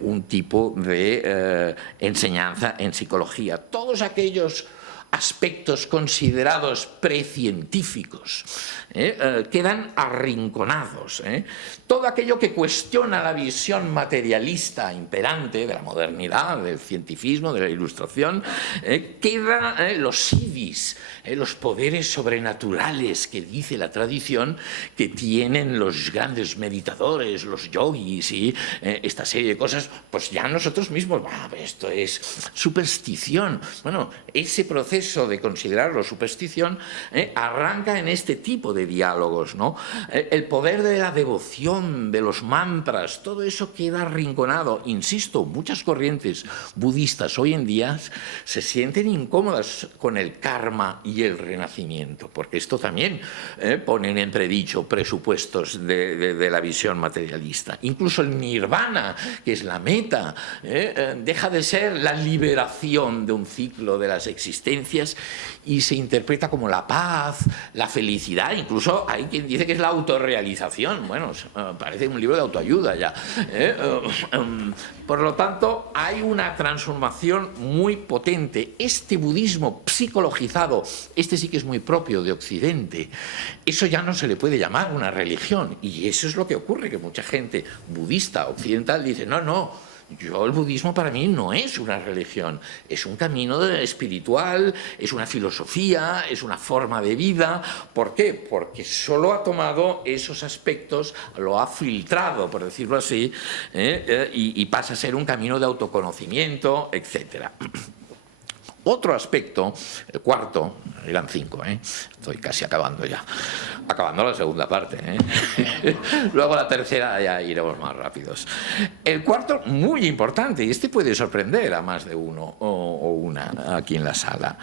un tipo de enseñanza en psicología. Todos aquellos aspectos considerados precientíficos quedan arrinconados. Todo aquello que cuestiona la visión materialista imperante de la modernidad, del cientifismo, de la ilustración, queda los siddhis, los poderes sobrenaturales que dice la tradición que tienen los grandes meditadores, los yogis y esta serie de cosas, pues ya nosotros mismos, esto es superstición. Bueno, ese proceso de considerarlo superstición arranca en este tipo de diálogos, ¿no? El poder de la devoción, de los mantras, todo eso queda arrinconado. Insisto, muchas corrientes budistas hoy en día se sienten incómodas con el karma y el renacimiento, porque esto también pone en entredicho presupuestos de la visión materialista. Incluso el nirvana, que es la meta, deja de ser la liberación de un ciclo de las existencias y se interpreta como la paz, la felicidad. Incluso hay quien dice que es la autorrealización. Bueno, parece un libro de autoayuda ya. Por lo tanto, hay una transformación muy potente. Este budismo psicologizado, este sí que es muy propio de Occidente, eso ya no se le puede llamar una religión. Y eso es lo que ocurre, que mucha gente budista occidental dice, no, el budismo para mí no es una religión, es un camino espiritual, es una filosofía, es una forma de vida. ¿Por qué? Porque solo ha tomado esos aspectos, lo ha filtrado, por decirlo así, y pasa a ser un camino de autoconocimiento, etcétera. Otro aspecto, el cuarto, eran 5, estoy casi acabando ya, acabando la segunda parte, luego la tercera ya iremos más rápidos. El cuarto, muy importante, y este puede sorprender a más de uno o una aquí en la sala,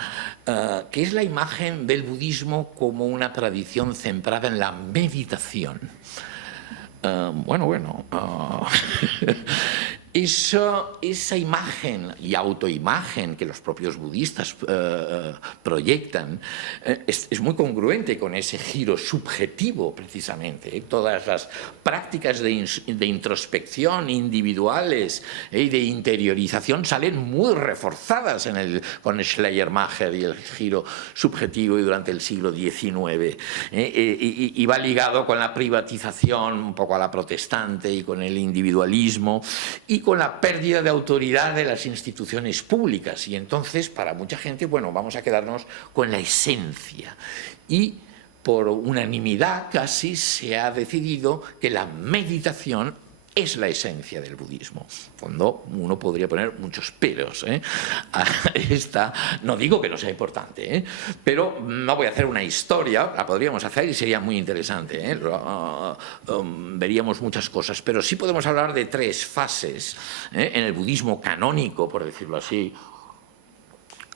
que es la imagen del budismo como una tradición centrada en la meditación. Esa imagen y autoimagen que los propios budistas proyectan es muy congruente con ese giro subjetivo, precisamente. Todas las prácticas de introspección individuales y de interiorización salen muy reforzadas con Schleiermacher y el giro subjetivo y durante el siglo XIX. Y va ligado con la privatización un poco a la protestante y con el individualismo y con la pérdida de autoridad de las instituciones públicas. Y entonces, para mucha gente, bueno, vamos a quedarnos con la esencia. Y por unanimidad casi se ha decidido que la meditación es la esencia del budismo. Cuando uno podría poner muchos peros a esta, no digo que no sea importante, pero no voy a hacer una historia, la podríamos hacer y sería muy interesante, veríamos muchas cosas, pero sí podemos hablar de 3 fases en el budismo canónico, por decirlo así.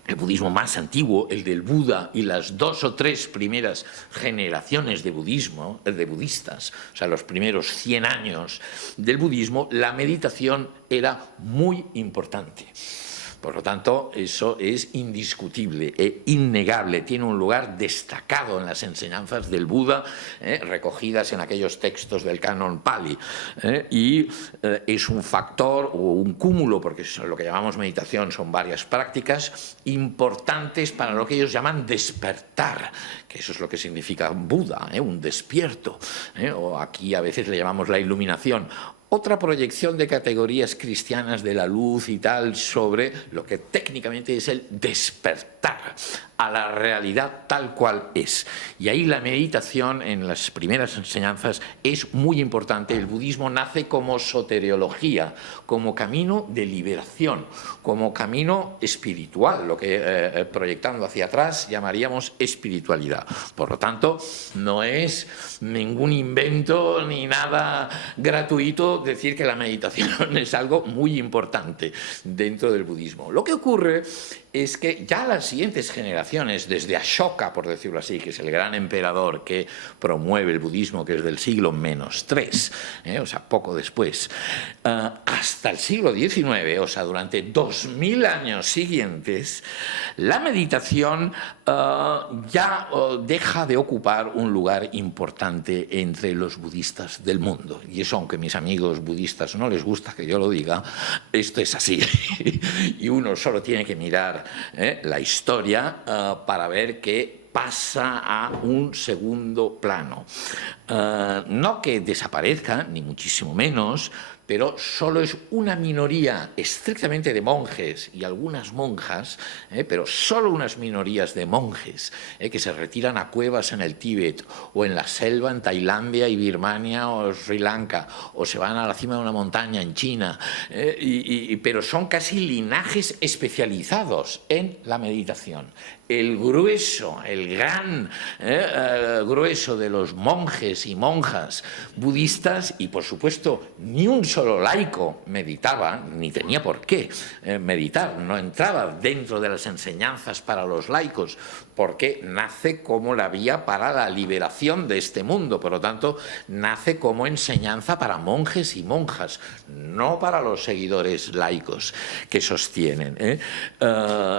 El budismo más antiguo, el del Buda, y las 2 o 3 primeras generaciones de budistas, o sea, los primeros 100 años del budismo, la meditación era muy importante. Por lo tanto, eso es indiscutible e innegable. Tiene un lugar destacado en las enseñanzas del Buda, recogidas en aquellos textos del canon Pali. Y es un factor o un cúmulo, porque lo que llamamos meditación son varias prácticas importantes para lo que ellos llaman despertar, que eso es lo que significa Buda, un despierto. O aquí a veces le llamamos la iluminación. Otra proyección de categorías cristianas de la luz y tal sobre lo que técnicamente es el despertar a la realidad tal cual es. Y ahí la meditación en las primeras enseñanzas es muy importante. El budismo nace como soteriología, como camino de liberación, como camino espiritual, lo que proyectando hacia atrás llamaríamos espiritualidad. Por lo tanto, no es ningún invento ni nada gratuito decir que la meditación es algo muy importante dentro del budismo. Lo que ocurre es que ya las siguientes generaciones, desde Ashoka, por decirlo así, que es el gran emperador que promueve el budismo, que es del siglo -3, o sea, poco después, hasta el siglo XIX, o sea, durante 2000 años siguientes, la meditación ya deja de ocupar un lugar importante entre los budistas del mundo. Y eso, aunque a mis amigos budistas no les gusta que yo lo diga, esto es así. Y uno solo tiene que mirar estudiar la historia para ver que pasa a un segundo plano. No que desaparezca, ni muchísimo menos, pero solo es una minoría estrictamente de monjes y algunas monjas, pero solo unas minorías de monjes que se retiran a cuevas en el Tíbet o en la selva en Tailandia y Birmania o Sri Lanka, o se van a la cima de una montaña en China, pero son casi linajes especializados en la meditación. El grueso, el gran grueso de los monjes y monjas budistas, y por supuesto ni un solo laico meditaba, ni tenía por qué meditar, no entraba dentro de las enseñanzas para los laicos, porque nace como la vía para la liberación de este mundo, por lo tanto nace como enseñanza para monjes y monjas, no para los seguidores laicos que sostienen.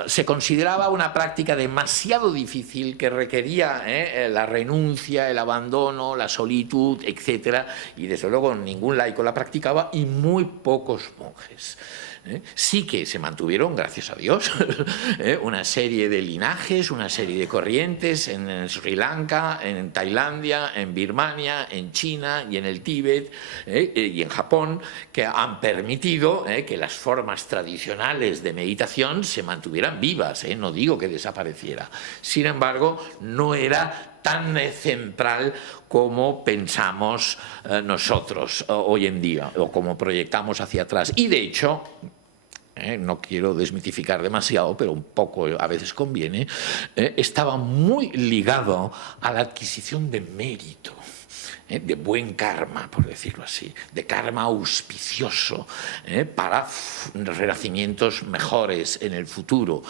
Se consideraba una práctica demasiado difícil que requería la renuncia, el abandono, la solitud, etc. Y desde luego ningún laico la practicaba y muy pocos monjes. Sí que se mantuvieron, gracias a Dios, una serie de linajes, una serie de corrientes en Sri Lanka, en Tailandia, en Birmania, en China y en el Tíbet y en Japón, que han permitido que las formas tradicionales de meditación se mantuvieran vivas. No digo que desapareciera. Sin embargo, no era tan central como pensamos nosotros hoy en día, o como proyectamos hacia atrás. Y de hecho, no quiero desmitificar demasiado, pero un poco a veces conviene, estaba muy ligado a la adquisición de mérito, de buen karma, por decirlo así, de karma auspicioso para renacimientos mejores en el futuro,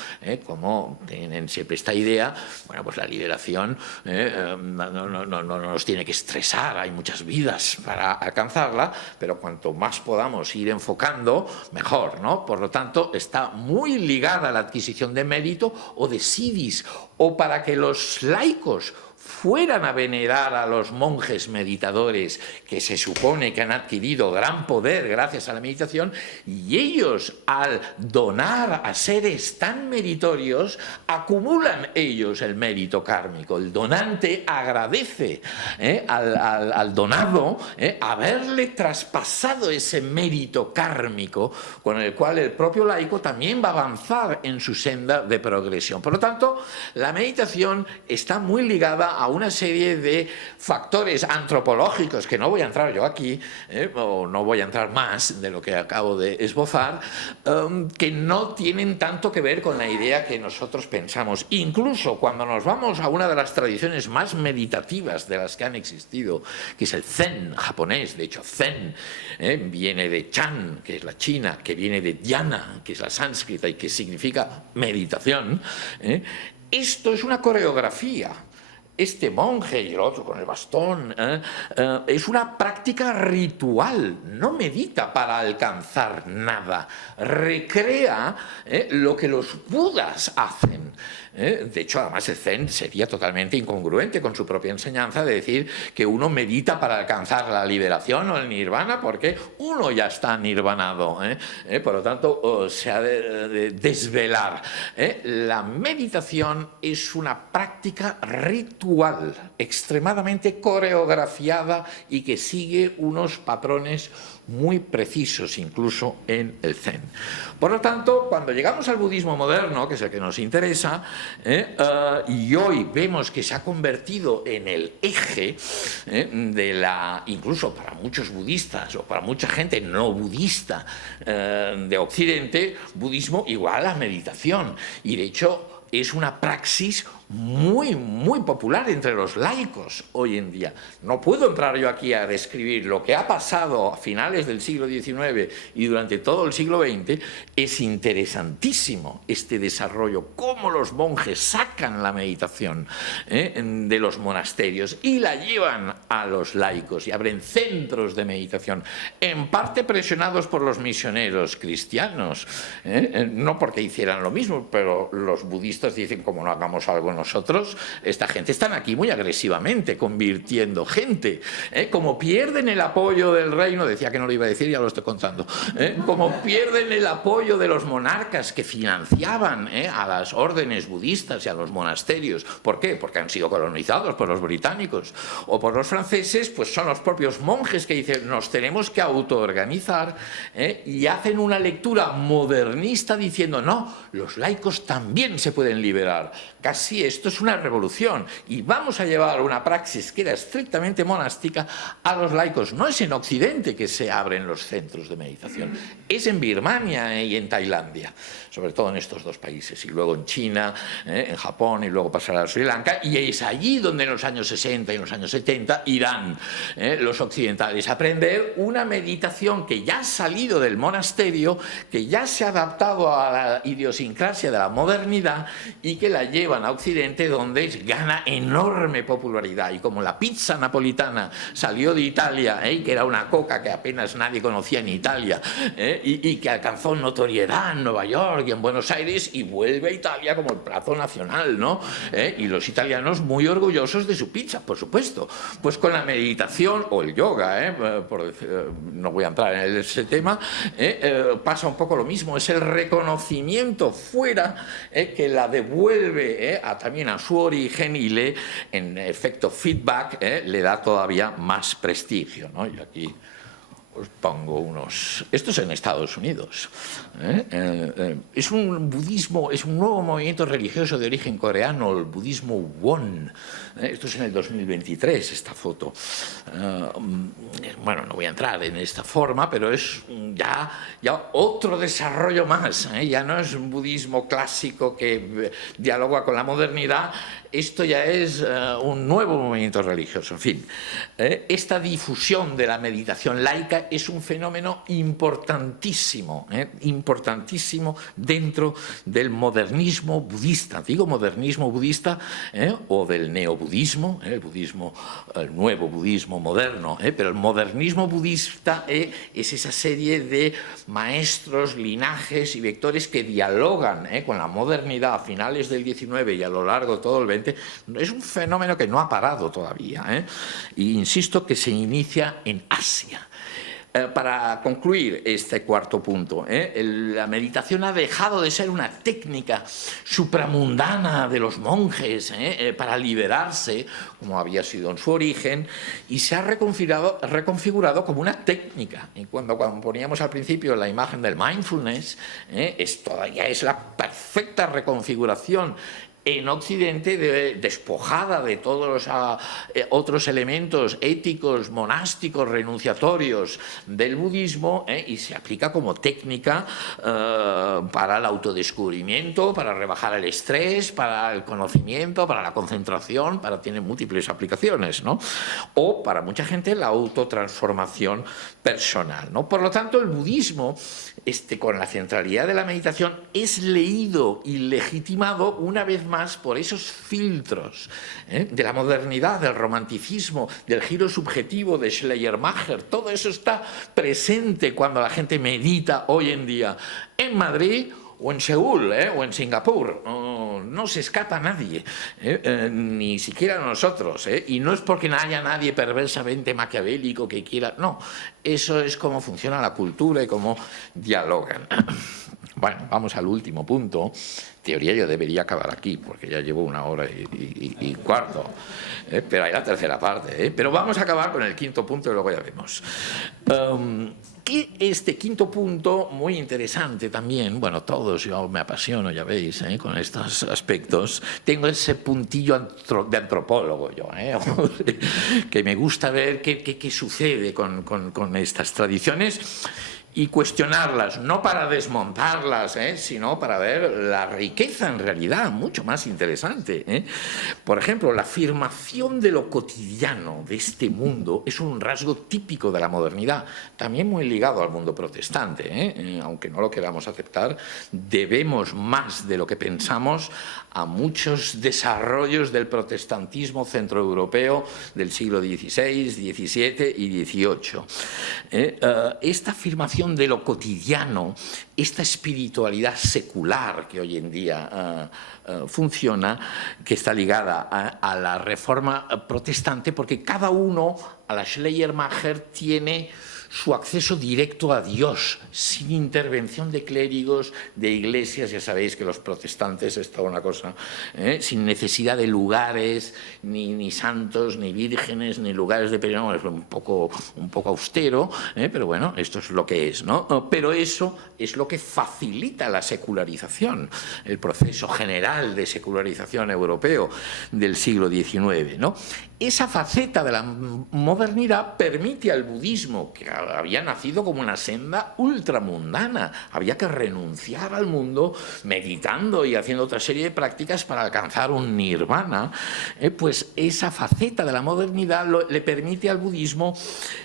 como tienen siempre esta idea. Bueno, pues la liberación no nos tiene que estresar, hay muchas vidas para alcanzarla, pero cuanto más podamos ir enfocando, mejor, ¿no? Por lo tanto, está muy ligada a la adquisición de mérito o de siddhis, o para que los laicos fueran a venerar a los monjes meditadores que se supone que han adquirido gran poder gracias a la meditación, y ellos, al donar a seres tan meritorios, acumulan ellos el mérito kármico. El donante agradece al donado haberle traspasado ese mérito kármico con el cual el propio laico también va a avanzar en su senda de progresión. Por lo tanto, la meditación está muy ligada a una serie de factores antropológicos que no voy a entrar yo aquí, o no voy a entrar más de lo que acabo de esbozar, que no tienen tanto que ver con la idea que nosotros pensamos. Incluso cuando nos vamos a una de las tradiciones más meditativas de las que han existido, que es el Zen japonés. De hecho, Zen viene de Chan, que es la China, que viene de Dhyana, que es la sánscrita y que significa meditación. Esto es una coreografía. Este monje y el otro con el bastón es una práctica ritual, no medita para alcanzar nada, recrea lo que los budas hacen. De hecho, además el Zen sería totalmente incongruente con su propia enseñanza de decir que uno medita para alcanzar la liberación o el nirvana, porque uno ya está nirvanado. Por lo tanto, se ha de desvelar. La meditación es una práctica ritual, extremadamente coreografiada y que sigue unos patrones muy precisos, incluso en el Zen. Por lo tanto, cuando llegamos al budismo moderno, que es el que nos interesa, y hoy vemos que se ha convertido en el eje incluso para muchos budistas o para mucha gente no budista de Occidente, budismo igual a meditación. Y de hecho es una praxis muy, muy popular entre los laicos hoy en día. No puedo entrar yo aquí a describir lo que ha pasado a finales del siglo XIX y durante todo el siglo XX. Es interesantísimo este desarrollo, cómo los monjes sacan la meditación de los monasterios y la llevan a los laicos y abren centros de meditación, en parte presionados por los misioneros cristianos, no porque hicieran lo mismo, pero los budistas dicen, como no hagamos algo con nosotros, esta gente están aquí muy agresivamente, convirtiendo gente. Como pierden el apoyo del reino, decía que no lo iba a decir, ya lo estoy contando, como pierden el apoyo de los monarcas que financiaban a las órdenes budistas y a los monasterios. ¿Por qué? Porque han sido colonizados por los británicos o por los franceses, pues son los propios monjes que dicen nos tenemos que autoorganizar, y hacen una lectura modernista diciendo no, los laicos también se pueden liberar. Casi esto es una revolución y vamos a llevar una praxis que era estrictamente monástica a los laicos. No es en Occidente que se abren los centros de meditación, es en Birmania y en Tailandia, sobre todo en estos dos países, y luego en China, en Japón, y luego pasará a Sri Lanka, y es allí donde en los años 60 y en los años 70 irán los occidentales a aprender una meditación que ya ha salido del monasterio, que ya se ha adaptado a la idiosincrasia de la modernidad y que la llevan a Occidente, donde gana enorme popularidad. Y como la pizza napolitana salió de Italia, que era una coca que apenas nadie conocía en Italia, y que alcanzó notoriedad en Nueva York y en Buenos Aires, y vuelve a Italia como el plato nacional, ¿no? Y los italianos muy orgullosos de su pizza, por supuesto. Pues con la meditación o el yoga, no voy a entrar en ese tema, pasa un poco lo mismo. Es el reconocimiento fuera que la devuelve también a su origen y le, en efecto feedback, le da todavía más prestigio, ¿no? Y aquí os pongo unos... Esto es en Estados Unidos. Es un budismo, es un nuevo movimiento religioso de origen coreano, el budismo Won. Esto es en el 2023, esta foto. Bueno, no voy a entrar en esta forma, pero es ya otro desarrollo más. Ya no es un budismo clásico que dialoga con la modernidad. Esto ya es un nuevo movimiento religioso. En fin, esta difusión de la meditación laica es un fenómeno importantísimo, importantísimo dentro del modernismo budista. Digo modernismo budista o del neobudismo, el nuevo budismo moderno, pero el modernismo budista es esa serie de maestros, linajes y vectores que dialogan con la modernidad a finales del XIX y a lo largo de todo el XX. Es un fenómeno que no ha parado todavía, y insisto que se inicia en Asia. Para concluir este cuarto punto, la meditación ha dejado de ser una técnica supramundana de los monjes para liberarse, como había sido en su origen, y se ha reconfigurado como una técnica. Y cuando poníamos al principio la imagen del mindfulness, todavía es la perfecta reconfiguración en Occidente, despojada de todos los otros elementos éticos, monásticos, renunciatorios del budismo, y se aplica como técnica para el autodescubrimiento, para rebajar el estrés, para el conocimiento, para la concentración, tiene múltiples aplicaciones, ¿no? O para mucha gente la autotransformación personal, ¿no? Por lo tanto, el budismo, con la centralidad de la meditación, es leído y legitimado una vez más por esos filtros de la modernidad, del romanticismo, del giro subjetivo de Schleiermacher. Todo eso está presente cuando la gente medita hoy en día en Madrid o en Seúl o en Singapur. No se escapa nadie, ni siquiera nosotros, y no es porque no haya nadie perversamente maquiavélico que quiera, no, eso es cómo funciona la cultura y cómo dialogan. Bueno, vamos al último punto. En teoría yo debería acabar aquí, porque ya llevo 1 hora y cuarto, pero hay la tercera parte, pero vamos a acabar con el quinto punto y luego ya vemos. Este quinto punto, muy interesante también, bueno, todos, yo me apasiono, ya veis, con estos aspectos. Tengo ese puntillo de antropólogo yo, que me gusta ver qué sucede con estas tradiciones y cuestionarlas, no para desmontarlas, sino para ver la riqueza en realidad, mucho más interesante. Por ejemplo, la afirmación de lo cotidiano de este mundo es un rasgo típico de la modernidad, también muy ligado al mundo protestante. Aunque no lo queramos aceptar, debemos más de lo que pensamos a muchos desarrollos del protestantismo centroeuropeo del siglo XVI, XVII y XVIII. Esta afirmación contemplación de lo cotidiano, esta espiritualidad secular que hoy en día funciona, que está ligada a la reforma protestante, porque cada uno a la Schleiermacher tiene su acceso directo a Dios, sin intervención de clérigos, de iglesias. Ya sabéis que los protestantes es toda una cosa, sin necesidad de lugares, ni santos, ni vírgenes, ni lugares de peregrinación. Es un poco austero, pero bueno, esto es lo que es, ¿no? Pero eso es lo que facilita la secularización, el proceso general de secularización europeo del siglo XIX, ¿no? Esa faceta de la modernidad permite al budismo, que había nacido como una senda ultramundana, había que renunciar al mundo meditando y haciendo otra serie de prácticas para alcanzar un nirvana, pues esa faceta de la modernidad le permite al budismo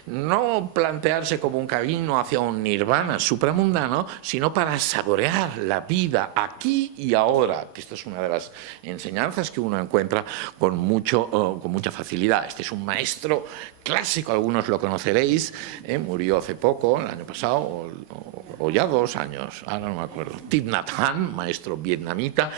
no plantearse como un camino hacia un nirvana supramundano, sino para saborear la vida aquí y ahora, que esta es una de las enseñanzas que uno encuentra con mucha facilidad. Este es un maestro clásico, algunos lo conoceréis, murió hace poco, el año pasado, o ya 2 años, ahora no me acuerdo. Thich Nhat Hanh, maestro vietnamita,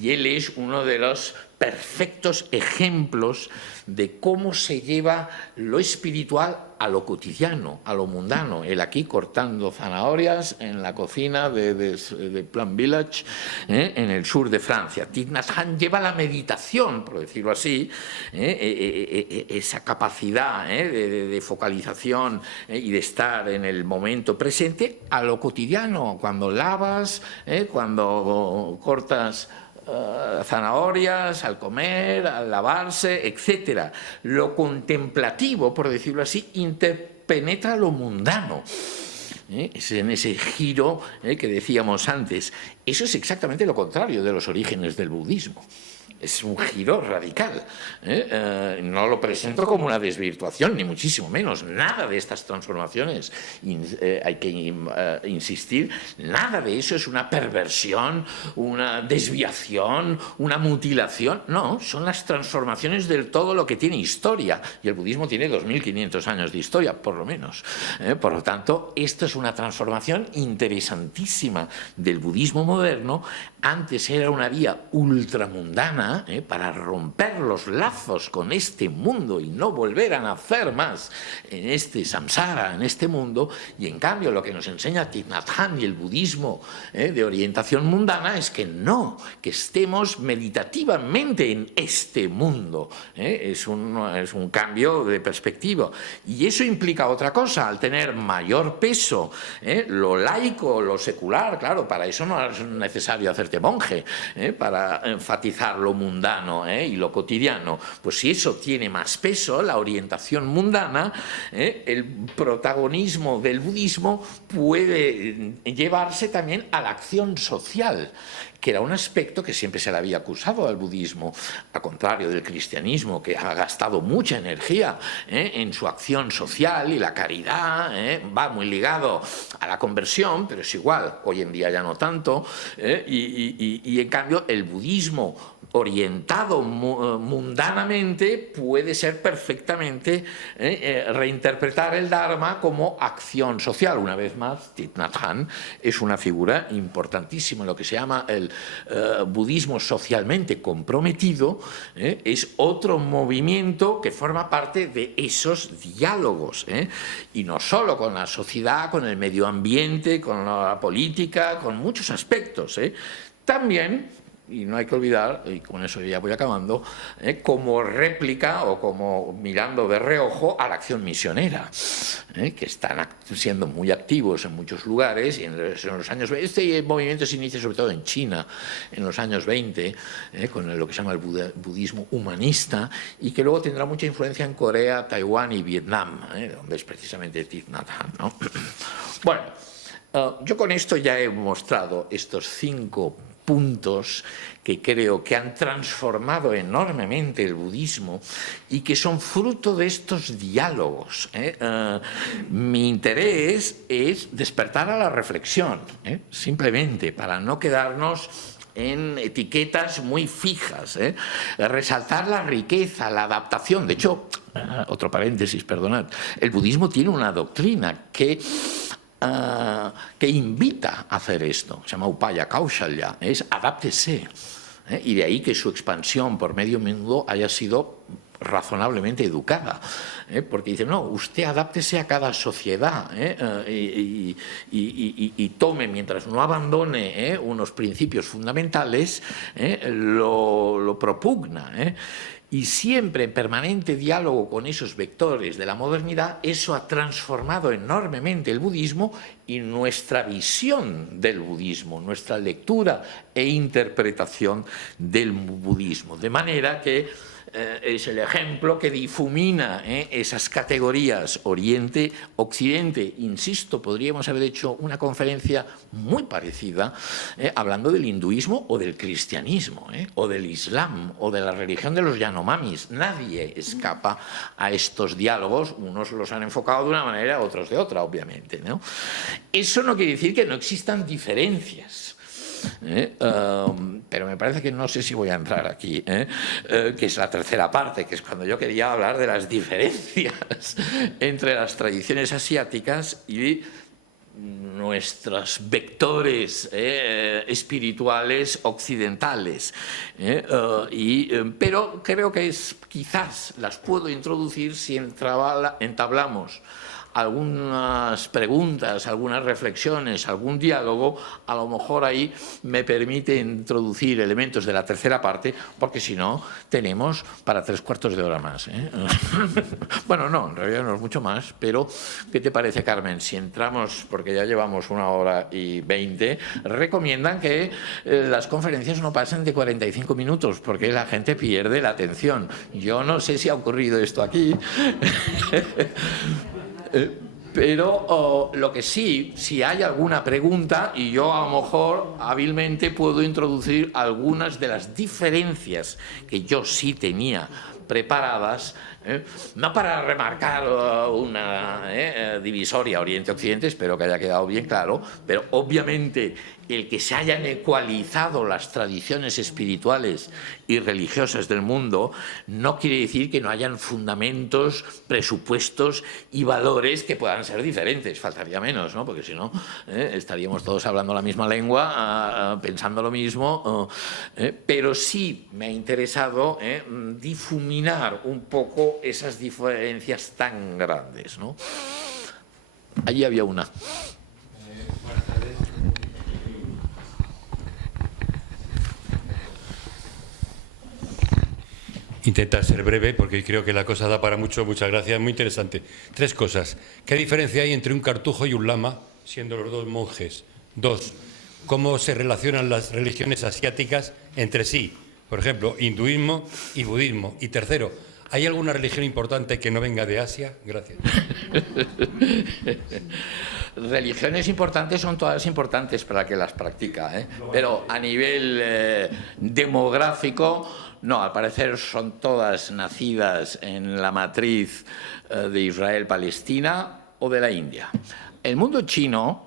y él es uno de los perfectos ejemplos de cómo se lleva lo espiritual a lo cotidiano, a lo mundano. Él aquí cortando zanahorias en la cocina de Plum Village, en el sur de Francia. Thich Nhat Hanh lleva la meditación, por decirlo así, esa capacidad de focalización y de estar en el momento presente a lo cotidiano, cuando lavas, cuando cortas zanahorias, al comer, al lavarse, etc. Lo contemplativo, por decirlo así, interpenetra lo mundano. Es en ese giro que decíamos antes. Eso es exactamente lo contrario de los orígenes del budismo. Es un giro radical. No lo presento como una desvirtuación, ni muchísimo menos. Nada de estas transformaciones, hay que insistir, nada de eso es una perversión, una desviación, una mutilación. No, son las transformaciones del todo lo que tiene historia. Y el budismo tiene 2500 años de historia, por lo menos. Por lo tanto, esto es una transformación interesantísima del budismo moderno. Antes era una vía ultramundana, para romper los lazos con este mundo y no volver a nacer más en este samsara, en este mundo. Y en cambio lo que nos enseña Thich Nhat Hanh y el budismo de orientación mundana es que no, que estemos meditativamente en este mundo. Es un cambio de perspectiva. Y eso implica otra cosa, al tener mayor peso lo laico, lo secular. Claro, para eso no es necesario hacerte monje, para enfatizar lo mundano y lo cotidiano. Pues si eso tiene más peso, la orientación mundana, el protagonismo del budismo puede llevarse también a la acción social, que era un aspecto que siempre se le había acusado al budismo, al contrario del cristianismo, que ha gastado mucha energía en su acción social, y la caridad va muy ligado a la conversión, pero es igual, hoy en día ya no tanto, y en cambio el budismo orientado mundanamente puede ser perfectamente reinterpretar el Dharma como acción social. Una vez más, Thich Nhat Hanh es una figura importantísima. Lo que se llama el budismo socialmente comprometido es otro movimiento que forma parte de esos diálogos, y no solo con la sociedad, con el medio ambiente, con la política, con muchos aspectos. También, y no hay que olvidar, y con eso ya voy acabando, como réplica o como mirando de reojo a la acción misionera, que están siendo muy activos en muchos lugares. Y en los años 20, este movimiento se inicia sobre todo en China, en los años 20, con lo que se llama el budismo humanista, y que luego tendrá mucha influencia en Corea, Taiwán y Vietnam, donde es precisamente Thich Nhat Hanh, ¿no? Bueno, yo con esto ya he mostrado estos 5 puntos que creo que han transformado enormemente el budismo y que son fruto de estos diálogos. Mi interés es despertar a la reflexión, simplemente para no quedarnos en etiquetas muy fijas, resaltar la riqueza, la adaptación. De hecho, otro paréntesis, perdonad, el budismo tiene una doctrina que que invita a hacer esto, se llama Upaya Kaushalya, es adáptese. Y de ahí que su expansión por medio mundo haya sido razonablemente educada, porque dice, no, usted adáptese a cada sociedad y tome, mientras no abandone unos principios fundamentales, lo propugna. Y siempre en permanente diálogo con esos vectores de la modernidad, eso ha transformado enormemente el budismo y nuestra visión del budismo, nuestra lectura e interpretación del budismo. De manera que es el ejemplo que difumina esas categorías Oriente-Occidente. Insisto, podríamos haber hecho una conferencia muy parecida hablando del hinduismo o del cristianismo, o del islam o de la religión de los Yanomamis. Nadie escapa a estos diálogos. Unos los han enfocado de una manera, otros de otra, obviamente, ¿no? Eso no quiere decir que no existan diferencias. Pero me parece que no sé si voy a entrar aquí, que es la tercera parte, que es cuando yo quería hablar de las diferencias entre las tradiciones asiáticas y nuestros vectores espirituales occidentales. Pero creo que quizás las puedo introducir si entablamos algunas preguntas, algunas reflexiones, algún diálogo. A lo mejor ahí me permite introducir elementos de la tercera parte, porque si no, tenemos para 3/4 de hora más. Bueno, no, en realidad no es mucho más, pero ¿qué te parece, Carmen? Si entramos, porque ya llevamos 1h20, recomiendan que las conferencias no pasen de 45 minutos, porque la gente pierde la atención. Yo no sé si ha ocurrido esto aquí. Pero lo que sí, si hay alguna pregunta, y yo a lo mejor hábilmente puedo introducir algunas de las diferencias que yo sí tenía preparadas, no para remarcar una divisoria Oriente-Occidente, espero que haya quedado bien claro, pero obviamente el que se hayan ecualizado las tradiciones espirituales y religiosas del mundo no quiere decir que no hayan fundamentos, presupuestos y valores que puedan ser diferentes. Faltaría menos, ¿no? Porque si no, estaríamos todos hablando la misma lengua, pensando lo mismo, pero sí me ha interesado difuminar un poco esas diferencias tan grandes, ¿no? Allí había una. Buenas tardes. Intentar ser breve porque creo que la cosa da para mucho. Muchas gracias, muy interesante. 3 cosas. ¿Qué diferencia hay entre un cartujo y un lama, siendo los dos monjes? 2. ¿Cómo se relacionan las religiones asiáticas entre sí? Por ejemplo, hinduismo y budismo. Y 3, ¿hay alguna religión importante que no venga de Asia? Gracias. Religiones importantes son todas importantes para el que las practica, pero a nivel demográfico, no, al parecer son todas nacidas en la matriz de Israel-Palestina o de la India. El mundo chino,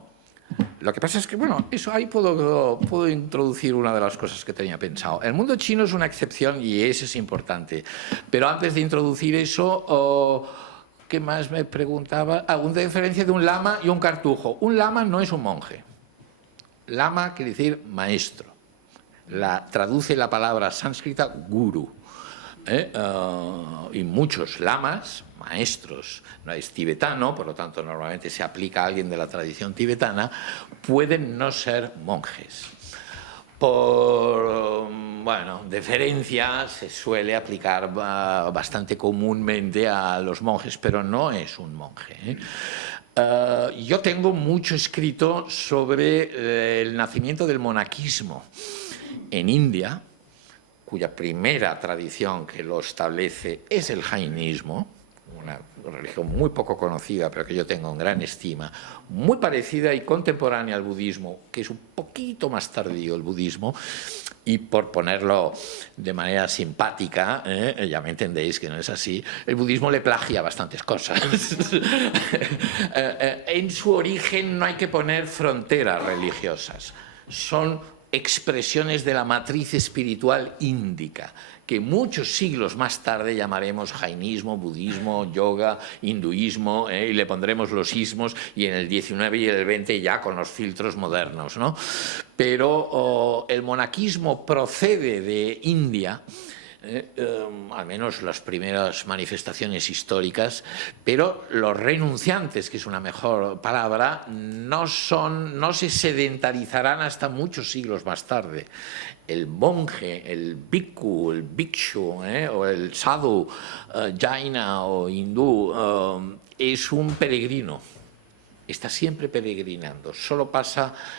lo que pasa es que, bueno, eso ahí puedo introducir una de las cosas que tenía pensado. El mundo chino es una excepción y eso es importante, pero antes de introducir eso, ¿qué más me preguntaba? ¿Alguna diferencia de un lama y un cartujo? Un lama no es un monje. Lama quiere decir maestro. Traduce la palabra sánscrita guru. Y muchos lamas, maestros, no es tibetano, por lo tanto normalmente se aplica a alguien de la tradición tibetana, pueden no ser monjes. Por deferencia se suele aplicar bastante comúnmente a los monjes, pero no es un monje. Yo tengo mucho escrito sobre el nacimiento del monaquismo en India, cuya primera tradición que lo establece es el jainismo, una religión muy poco conocida, pero que yo tengo en gran estima, muy parecida y contemporánea al budismo, que es un poquito más tardío el budismo, y por ponerlo de manera simpática, ya me entendéis que no es así, el budismo le plagia bastantes cosas. En su origen no hay que poner fronteras religiosas, son expresiones de la matriz espiritual índica, que muchos siglos más tarde llamaremos jainismo, budismo, yoga, hinduismo, y le pondremos los ismos, y en el 19 y el 20 ya con los filtros modernos, ¿no? Pero el monaquismo procede de India, al menos las primeras manifestaciones históricas, pero los renunciantes, que es una mejor palabra, no se sedentarizarán hasta muchos siglos más tarde. El monje, el bhikkhu, el bhikshu, o el sadhu, jaina o hindú, es un peregrino. Está siempre peregrinando, solo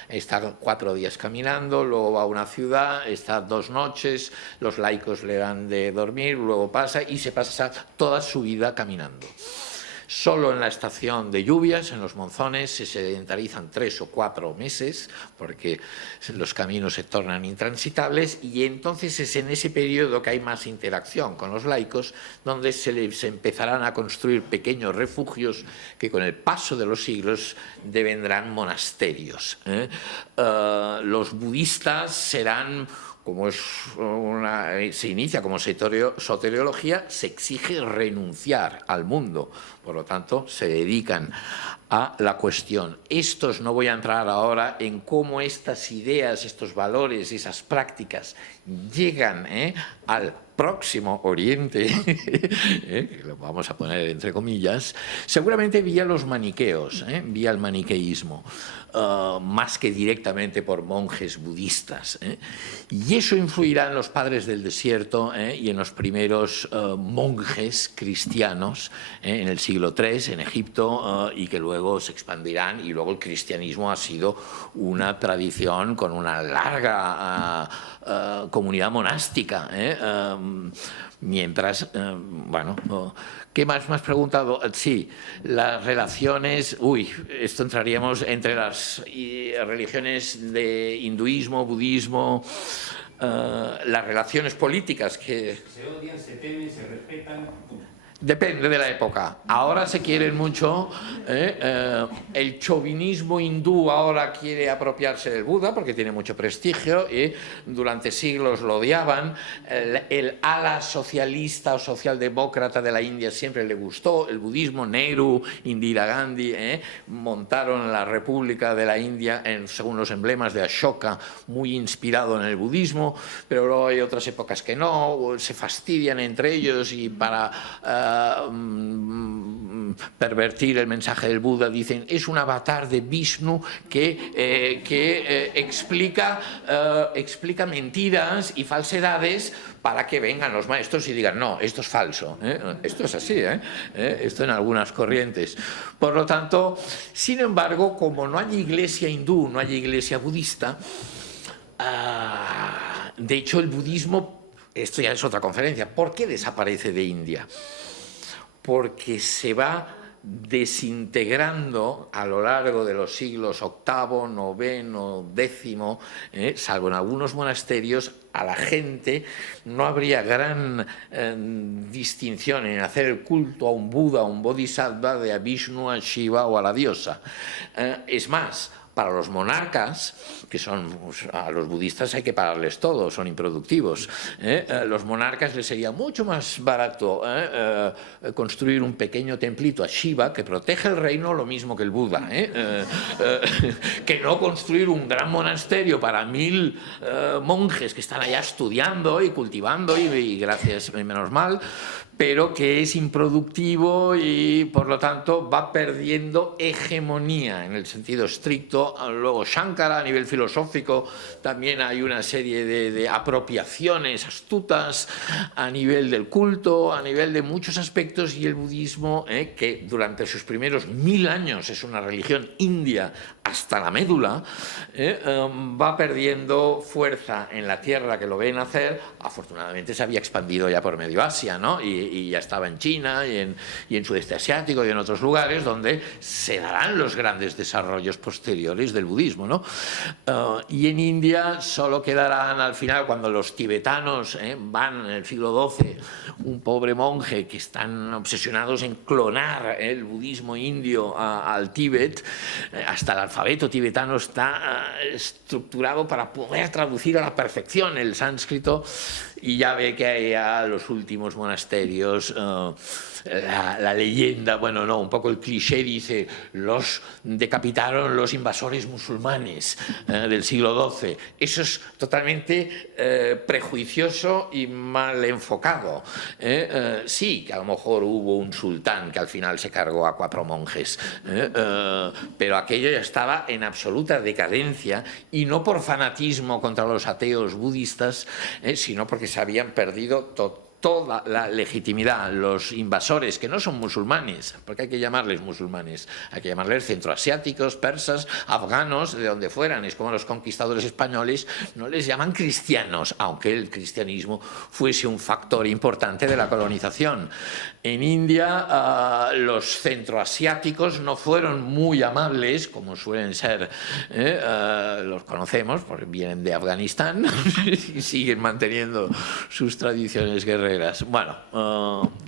está 4 días caminando, luego va a una ciudad, está 2 noches, los laicos le dan de dormir, luego pasa y se pasa toda su vida caminando. Solo en la estación de lluvias, en los monzones, se sedentarizan 3 o 4 meses porque los caminos se tornan intransitables, y entonces es en ese periodo que hay más interacción con los laicos, donde se empezarán a construir pequeños refugios que con el paso de los siglos devendrán monasterios. Los budistas serán, como se inicia como soteriología, se exige renunciar al mundo, por lo tanto se dedican a la cuestión. No voy a entrar ahora en cómo estas ideas, estos valores, esas prácticas llegan al Próximo Oriente, que lo vamos a poner entre comillas, seguramente vía los maniqueos, vía el maniqueísmo, más que directamente por monjes budistas. Y eso influirá en los padres del desierto y en los primeros monjes cristianos en el siglo III en Egipto, y que luego se expandirán, y luego el cristianismo ha sido una tradición con una larga comunidad monástica. Mientras, ¿qué más me has preguntado? Sí, las relaciones, esto entraríamos entre las religiones de hinduismo, budismo, las relaciones políticas que se odian, se temen, se respetan. Depende de la época. Ahora se quieren mucho. El chauvinismo hindú ahora quiere apropiarse del Buda porque tiene mucho prestigio, y durante siglos lo odiaban. El ala socialista o socialdemócrata de la India siempre le gustó el budismo. Nehru, Indira Gandhi montaron la República de la India según los emblemas de Ashoka, muy inspirado en el budismo, pero luego hay otras épocas que no, se fastidian entre ellos, y para pervertir el mensaje del Buda dicen es un avatar de Vishnu que explica mentiras y falsedades para que vengan los maestros y digan no, esto es falso, esto es así, esto en algunas corrientes. Por lo tanto, sin embargo, como no hay iglesia hindú, no hay iglesia budista, de hecho el budismo, esto ya es otra conferencia, ¿por qué desaparece de India? Porque se va desintegrando a lo largo de los siglos VIII, IX, X, salvo en algunos monasterios. A la gente no habría gran distinción en hacer el culto a un Buda, a un Bodhisattva, de a Vishnu, a Shiva o a la diosa. Es más, para los monarcas, que son, a los budistas hay que pagarles todo, son improductivos, los monarcas les sería mucho más barato construir un pequeño templito a Shiva que protege el reino, lo mismo que el Buda, que no construir un gran monasterio para 1000 monjes que están allá estudiando y cultivando, y gracias, menos mal, pero que es improductivo y por lo tanto va perdiendo hegemonía en el sentido estricto. Luego Shankara, a nivel filosófico, también hay una serie de apropiaciones astutas a nivel del culto, a nivel de muchos aspectos, y el budismo, que durante sus primeros 1000 años es una religión india hasta la médula, va perdiendo fuerza en la tierra que lo ve nacer. Afortunadamente se había expandido ya por medio Asia, ¿no? Y ya estaba en China y en Sudeste Asiático y en otros lugares donde se darán los grandes desarrollos posteriores del budismo, ¿no? Y en India solo quedarán al final, cuando los tibetanos van en el siglo XII, un pobre monje que están obsesionados en clonar el budismo indio al Tíbet. Hasta el alfabeto tibetano está estructurado para poder traducir a la perfección el sánscrito, y ya ve que hay a los últimos monasterios, la leyenda, bueno, no, un poco el cliché dice, los decapitaron los invasores musulmanes del siglo XII. Eso es totalmente prejuicioso y mal enfocado. Sí, que a lo mejor hubo un sultán que al final se cargó a 4 monjes, pero aquello ya estaba en absoluta decadencia, y no por fanatismo contra los ateos budistas, sino porque se habían perdido toda la legitimidad. Los invasores, que no son musulmanes, porque hay que llamarles musulmanes, hay que llamarles centroasiáticos, persas, afganos, de donde fueran, es como los conquistadores españoles, no les llaman cristianos, aunque el cristianismo fuese un factor importante de la colonización. En India los centroasiáticos no fueron muy amables, como suelen ser, los conocemos, porque vienen de Afganistán y siguen manteniendo sus tradiciones guerreras. Bueno,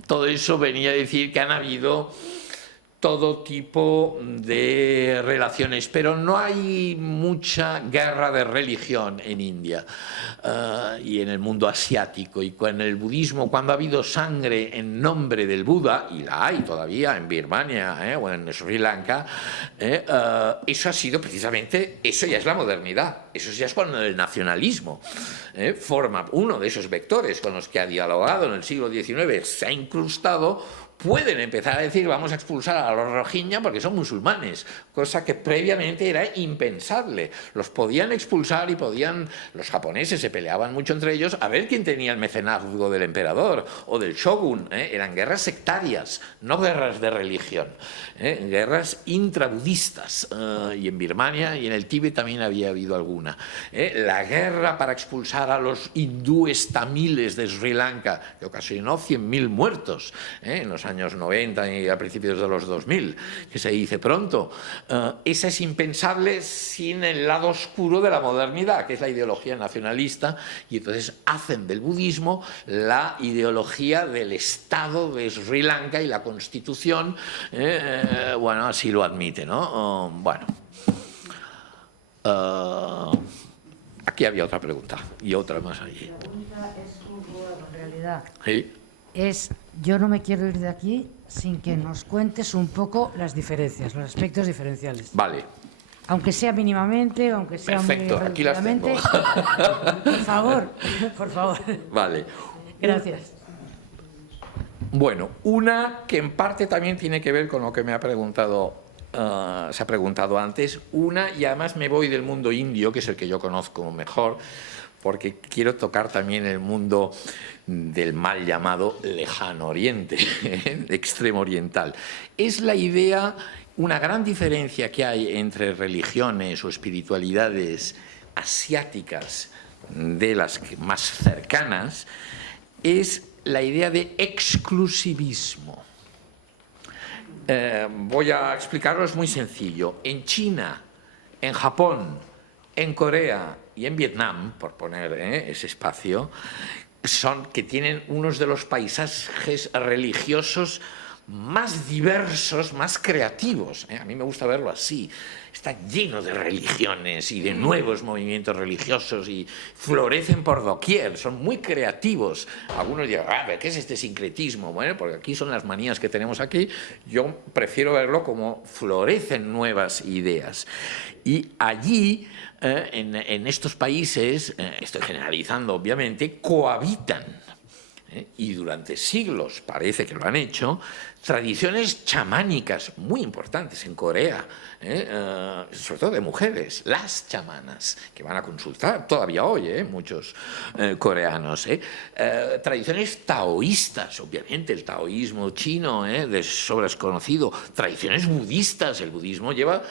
todo eso venía a decir que han habido todo tipo de relaciones, pero no hay mucha guerra de religión en India y en el mundo asiático. Y con el budismo, cuando ha habido sangre en nombre del Buda, y la hay todavía en Birmania o en Sri Lanka, eso ha sido precisamente, eso ya es la modernidad, eso ya es cuando el nacionalismo forma uno de esos vectores con los que ha dialogado en el siglo XIX, se ha incrustado. Pueden empezar a decir vamos a expulsar a los rohingya porque son musulmanes, cosa que previamente era impensable. Los podían expulsar y los japoneses se peleaban mucho entre ellos a ver quién tenía el mecenazgo del emperador o del shogun. Eran guerras sectarias, no guerras de religión, guerras intrabudistas, y en Birmania y en el Tíbet también había habido alguna. La guerra para expulsar a los hindúes tamiles de Sri Lanka, que ocasionó 100.000 muertos en los años 90 y a principios de los 2000, que se dice pronto. Esa es impensable sin el lado oscuro de la modernidad, que es la ideología nacionalista, y entonces hacen del budismo la ideología del Estado de Sri Lanka, y la Constitución, bueno, así lo admite, ¿no? Bueno. Aquí había otra pregunta, y otra más allí. La pregunta es en realidad. ¿Sí? Yo no me quiero ir de aquí sin que nos cuentes un poco las diferencias, los aspectos diferenciales. Vale. Aunque sea mínimamente, aunque sea perfecto, muy aquí las tengo. Por favor, por favor. Vale. Gracias. Bueno, una que en parte también tiene que ver con lo que me ha preguntado, se ha preguntado antes. Una, y además me voy del mundo indio, que es el que yo conozco mejor, porque quiero tocar también el mundo del mal llamado lejano oriente, extremo oriental. Es la idea, una gran diferencia que hay entre religiones o espiritualidades asiáticas de las más cercanas, es la idea de exclusivismo. Voy a explicarlo, es muy sencillo. En China, en Japón, en Corea y en Vietnam, por poner ese espacio, que tienen unos de los paisajes religiosos más diversos, más creativos. A mí me gusta verlo así. Está lleno de religiones y de nuevos movimientos religiosos y florecen por doquier, son muy creativos. Algunos dirán, ¿qué es este sincretismo? Bueno, porque aquí son las manías que tenemos aquí. Yo prefiero verlo como florecen nuevas ideas. Y allí, en estos países, estoy generalizando obviamente, cohabitan, y durante siglos parece que lo han hecho, tradiciones chamánicas muy importantes en Corea, sobre todo de mujeres, las chamanas, que van a consultar todavía hoy muchos coreanos. Tradiciones taoístas, obviamente el taoísmo chino de sobra es conocido, tradiciones budistas, el budismo lleva,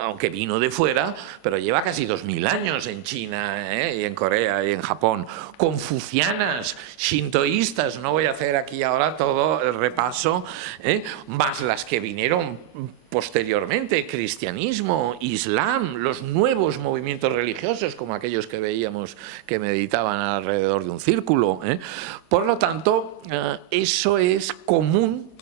aunque vino de fuera, pero lleva casi 2000 años en China y en Corea y en Japón. Confucianas, shintoístas, no voy a hacer aquí ahora todo el repaso, más las que vinieron posteriormente, cristianismo, islam, los nuevos movimientos religiosos como aquellos que veíamos que meditaban alrededor de un círculo. Por lo tanto, eso es común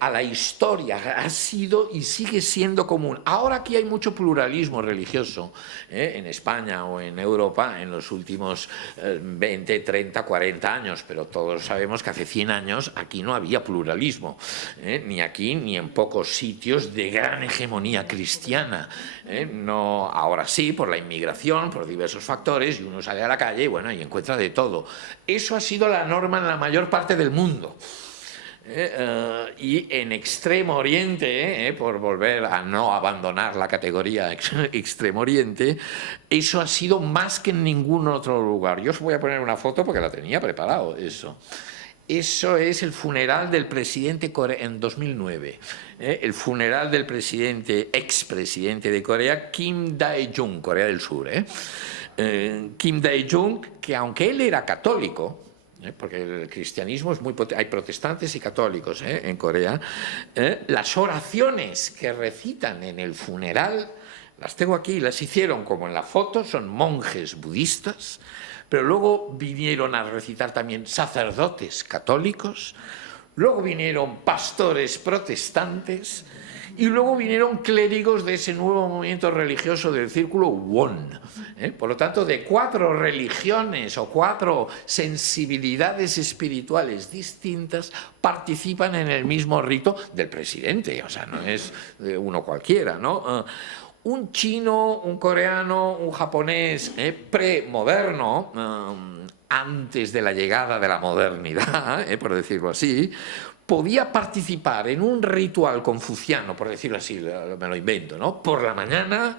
a la historia, ha sido y sigue siendo común. Ahora aquí hay mucho pluralismo religioso en España o en Europa en los últimos 20, 30, 40 años, pero todos sabemos que hace 100 años aquí no había pluralismo, ni aquí ni en pocos sitios de gran hegemonía cristiana. No, ahora sí, por la inmigración, por diversos factores, y uno sale a la calle y, bueno, y encuentra de todo. Eso ha sido la norma en la mayor parte del mundo. Y en Extremo Oriente, por volver a no abandonar la categoría Extremo Oriente, eso ha sido más que en ningún otro lugar. Yo os voy a poner una foto porque la tenía preparado eso. Eso es el funeral del presidente en 2009, el funeral del expresidente de Corea, Kim Dae-jung, Corea del Sur. Kim Dae-jung, que aunque él era católico, porque el cristianismo es muy potente, hay protestantes y católicos en Corea, las oraciones que recitan en el funeral, las tengo aquí, las hicieron como en la foto, son monjes budistas, pero luego vinieron a recitar también sacerdotes católicos, luego vinieron pastores protestantes, y luego vinieron clérigos de ese nuevo movimiento religioso del círculo Won. Por lo tanto, de 4 religiones o 4 sensibilidades espirituales distintas participan en el mismo rito del presidente. O sea, no es uno cualquiera, ¿no? Un chino, un coreano, un japonés premoderno, antes de la llegada de la modernidad, por decirlo así, podía participar en un ritual confuciano, por decirlo así, me lo invento, ¿no? Por la mañana,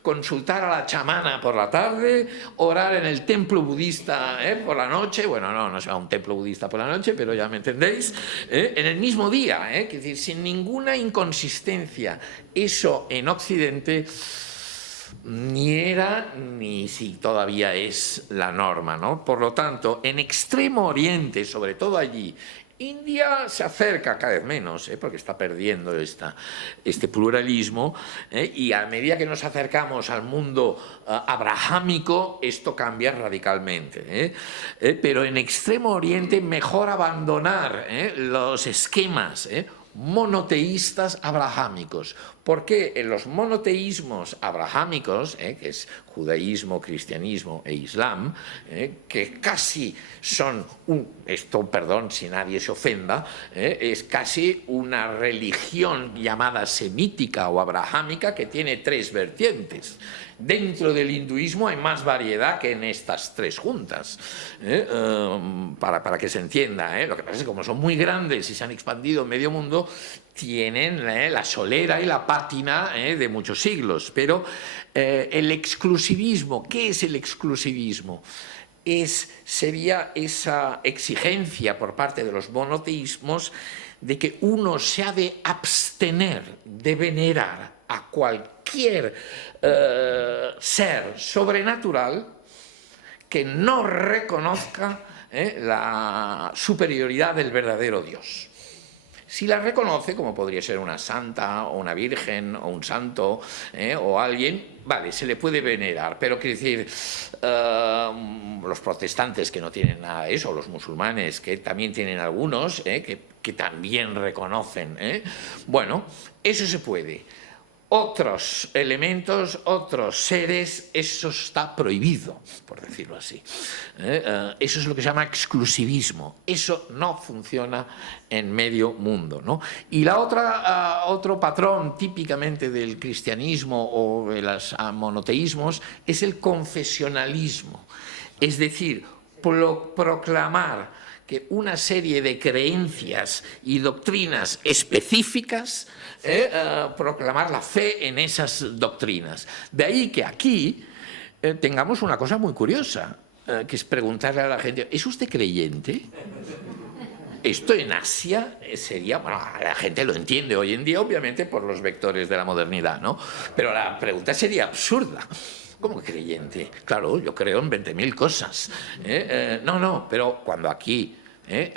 consultar a la chamana por la tarde, orar en el templo budista por la noche, bueno, no se va a un templo budista por la noche, pero ya me entendéis, en el mismo día, es decir, sin ninguna inconsistencia. Eso en Occidente ni era ni si todavía es la norma, ¿no? Por lo tanto, en Extremo Oriente, sobre todo allí, India se acerca cada vez menos, porque está perdiendo este pluralismo, y a medida que nos acercamos al mundo abrahámico, esto cambia radicalmente. Pero en Extremo Oriente mejor abandonar los esquemas monoteístas abrahámicos. Porque en los monoteísmos abrahámicos, que es judaísmo, cristianismo e islam, que casi son, perdón si nadie se ofenda, es casi una religión llamada semítica o abrahámica que tiene 3 vertientes. Dentro del hinduismo hay más variedad que en estas 3 juntas, para que se entienda. Lo que pasa es que como son muy grandes y se han expandido en medio mundo, tienen la solera y la pátina de muchos siglos. Pero el exclusivismo, ¿qué es el exclusivismo? Sería esa exigencia por parte de los monoteísmos de que uno se ha de abstener de venerar a cualquier ser sobrenatural que no reconozca la superioridad del verdadero Dios. Si la reconoce, como podría ser una santa o una virgen o un santo o alguien, vale, se le puede venerar, pero quiere decir, los protestantes que no tienen nada de eso, los musulmanes que también tienen algunos, que también reconocen, bueno, eso se puede. Otros elementos, otros seres, eso está prohibido, por decirlo así. Eso es lo que se llama exclusivismo. Eso no funciona en medio mundo, ¿no? Y otro patrón típicamente del cristianismo o de los monoteísmos es el confesionalismo. Es decir, proclamar que una serie de creencias y doctrinas específicas, proclamar la fe en esas doctrinas. De ahí que aquí tengamos una cosa muy curiosa, que es preguntarle a la gente, ¿es usted creyente? Esto en Asia sería, bueno, la gente lo entiende hoy en día, obviamente, por los vectores de la modernidad, ¿no? Pero la pregunta sería absurda. ¿Cómo creyente? Claro, yo creo en 20.000 cosas. No, pero cuando aquí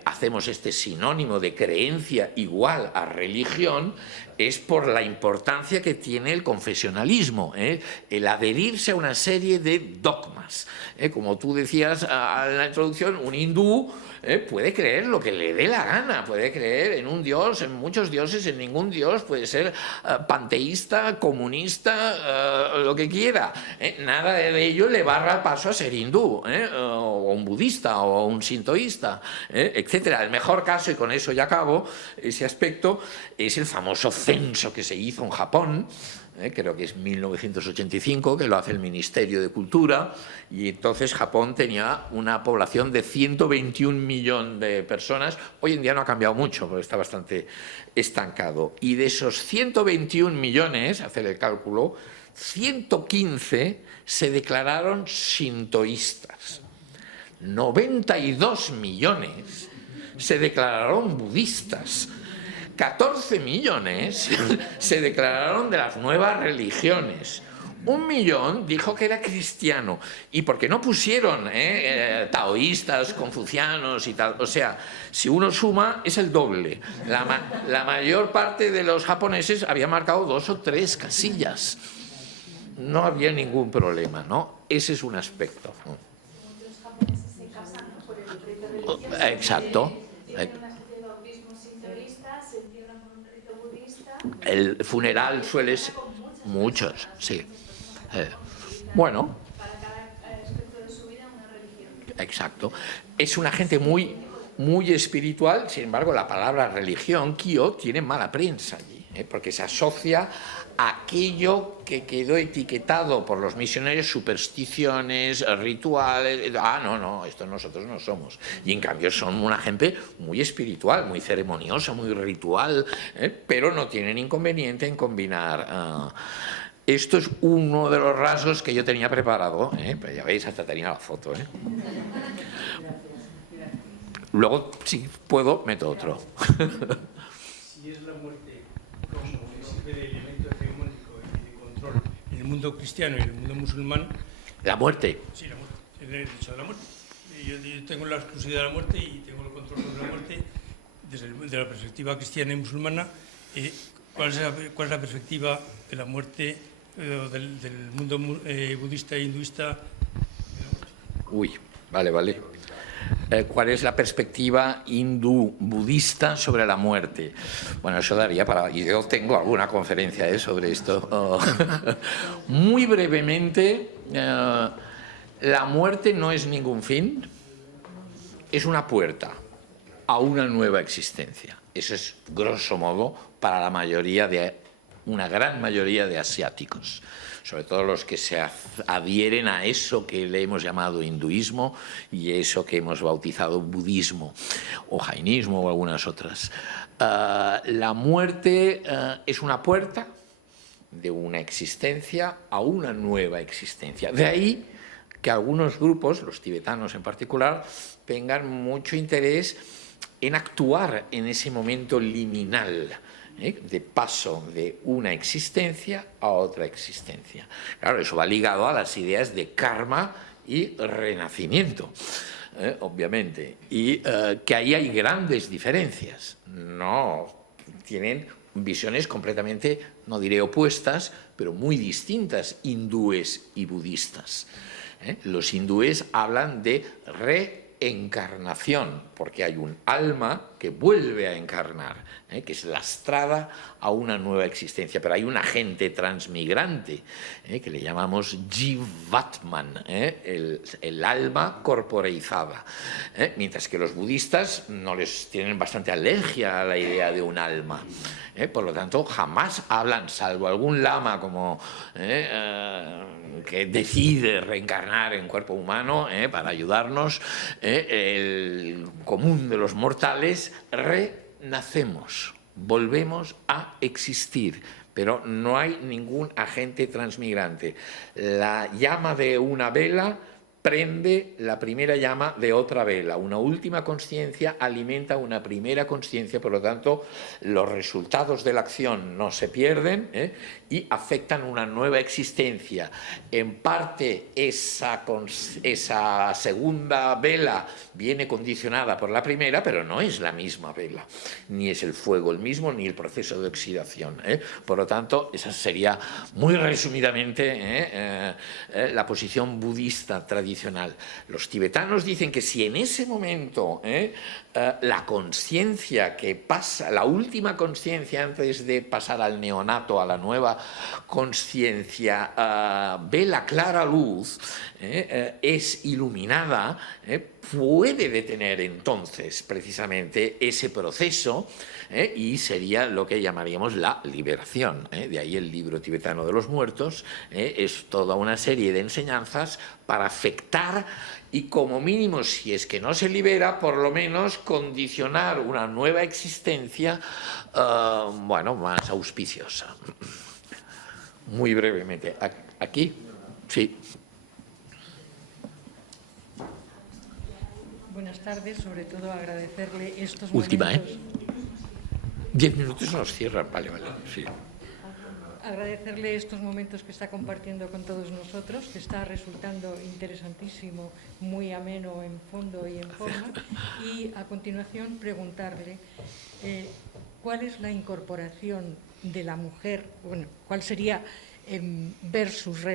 hacemos este sinónimo de creencia igual a religión, es por la importancia que tiene el confesionalismo, el adherirse a una serie de dogmas. Como tú decías en la introducción, un hindú puede creer lo que le dé la gana, puede creer en un dios, en muchos dioses, en ningún dios, puede ser panteísta, comunista, lo que quiera. Nada de ello le barra paso a ser hindú, o un budista, o un sintoísta, etcétera. El mejor caso, y con eso ya acabo ese aspecto, es el famoso censo que se hizo en Japón, creo que es 1985, que lo hace el Ministerio de Cultura, y entonces Japón tenía una población de 121 millones de personas. Hoy en día no ha cambiado mucho, porque está bastante estancado. Y de esos 121 millones, hacer el cálculo, 115 se declararon sintoístas. 92 millones se declararon budistas. 14 millones se declararon de las nuevas religiones. 1 millón dijo que era cristiano. ¿Y por qué no pusieron taoístas, confucianos y tal? O sea, si uno suma, es el doble. La mayor parte de los japoneses había marcado 2 o 3 casillas. No había ningún problema, ¿no? Ese es un aspecto. Muchos japoneses se casan, ¿no?, por el rito religioso. Exacto. El funeral suele ser... Muchos, sí. Bueno. Para cada aspecto de su vida, una religión. Exacto. Es una gente muy, muy espiritual, sin embargo, la palabra religión, kyo, tiene mala prensa allí, porque se asocia a aquello que quedó etiquetado por los misioneros, supersticiones, rituales. No, esto nosotros no somos. Y en cambio son una gente muy espiritual, muy ceremoniosa, muy ritual, pero no tienen inconveniente en combinar. Esto es uno de los rasgos que yo tenía preparado, pero ya veis, hasta tenía la foto. Luego, si puedo, meto otro. Si es la muerte como sirve de elemento hegemónico y de control en el mundo cristiano y en el mundo musulmán. La muerte. Sí, la muerte. El derecho a la muerte. Yo tengo la exclusividad de la muerte y tengo el control sobre la muerte desde la perspectiva cristiana y musulmana. ¿Cuál es la perspectiva de la muerte del mundo budista e hinduista? Uy, vale. ¿Cuál es la perspectiva hindú-budista sobre la muerte? Bueno, eso daría para... Y yo tengo alguna conferencia sobre esto. Muy brevemente, la muerte no es ningún fin, es una puerta a una nueva existencia. Eso es, grosso modo, para la mayoría una gran mayoría de asiáticos, sobre todo los que se adhieren a eso que le hemos llamado hinduismo y eso que hemos bautizado budismo o jainismo o algunas otras. La muerte es una puerta de una existencia a una nueva existencia. De ahí que algunos grupos, los tibetanos en particular, tengan mucho interés en actuar en ese momento liminal, de paso de una existencia a otra existencia. Claro, eso va ligado a las ideas de karma y renacimiento, obviamente, y que ahí hay grandes diferencias. No, tienen visiones completamente, no diré opuestas, pero muy distintas, hindúes y budistas. Los hindúes hablan de reencarnación, porque hay un alma que vuelve a encarnar, que es lastrada a una nueva existencia, pero hay un agente transmigrante, que le llamamos Jivatman, el alma corporeizada, mientras que los budistas no les tienen bastante alergia a la idea de un alma. Por lo tanto, jamás hablan, salvo algún lama como que decide reencarnar en cuerpo humano para ayudarnos, el común de los mortales renacemos, volvemos a existir, pero no hay ningún agente transmigrante. La llama de una vela prende la primera llama de otra vela. Una última consciencia alimenta una primera consciencia, por lo tanto, los resultados de la acción no se pierden y afectan una nueva existencia. En parte, esa segunda vela viene condicionada por la primera, pero no es la misma vela, ni es el fuego el mismo, ni el proceso de oxidación. Por lo tanto, esa sería, muy resumidamente, la posición budista tradicional. Los tibetanos dicen que si en ese momento la conciencia que pasa, la última conciencia antes de pasar al neonato, a la nueva conciencia, ve la clara luz, es iluminada, puede detener entonces precisamente ese proceso y sería lo que llamaríamos la liberación. De ahí el libro tibetano de los muertos. Es toda una serie de enseñanzas para afectar y, como mínimo, si es que no se libera, por lo menos condicionar una nueva existencia bueno, más auspiciosa. Muy brevemente. ¿Aquí? Sí. Buenas tardes, sobre todo agradecerle estos Última, momentos. 10 minutos nos cierran, vale, sí. Agradecerle estos momentos que está compartiendo con todos nosotros, que está resultando interesantísimo, muy ameno en fondo y en forma. Y a continuación preguntarle cuál es la incorporación de la mujer, bueno, cuál sería versus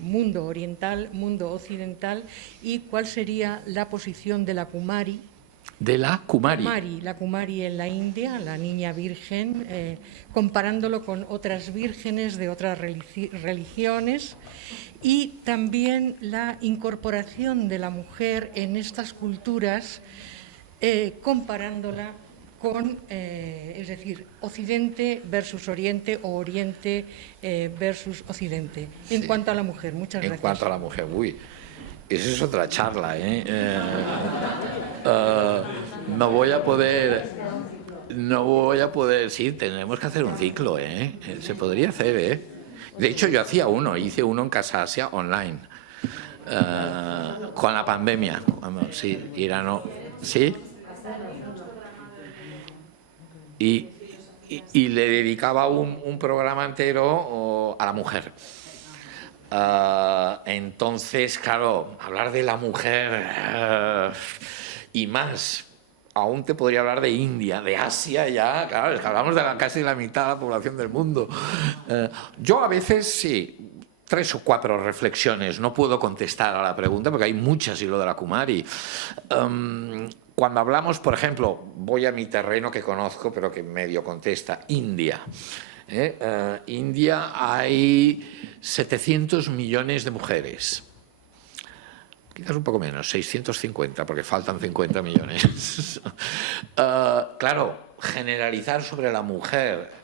mundo oriental, mundo occidental, y cuál sería la posición de la Kumari. De la Kumari. La Kumari en la India, la niña virgen, comparándolo con otras vírgenes de otras religiones, y también la incorporación de la mujer en estas culturas, comparándola con, es decir, Occidente versus Oriente o Oriente versus Occidente. En cuanto a la mujer, muchas gracias. En cuanto a la mujer, esa es otra charla, no voy a poder, sí, tenemos que hacer un ciclo, se podría hacer, De hecho, yo hice uno en Casa Asia online, con la pandemia, sí, ¿sí? Y le dedicaba un programa entero a la mujer. Entonces, claro, hablar de la mujer y más, aún te podría hablar de India, de Asia ya, claro, es que hablamos de casi la mitad de la población del mundo. Yo a veces sí, 3 o 4 reflexiones, no puedo contestar a la pregunta porque hay muchas y lo de la Kumari. Cuando hablamos, por ejemplo, voy a mi terreno que conozco pero que medio contesta, India. India hay 700 millones de mujeres, quizás un poco menos, 650, porque faltan 50 millones. Claro, generalizar sobre la mujer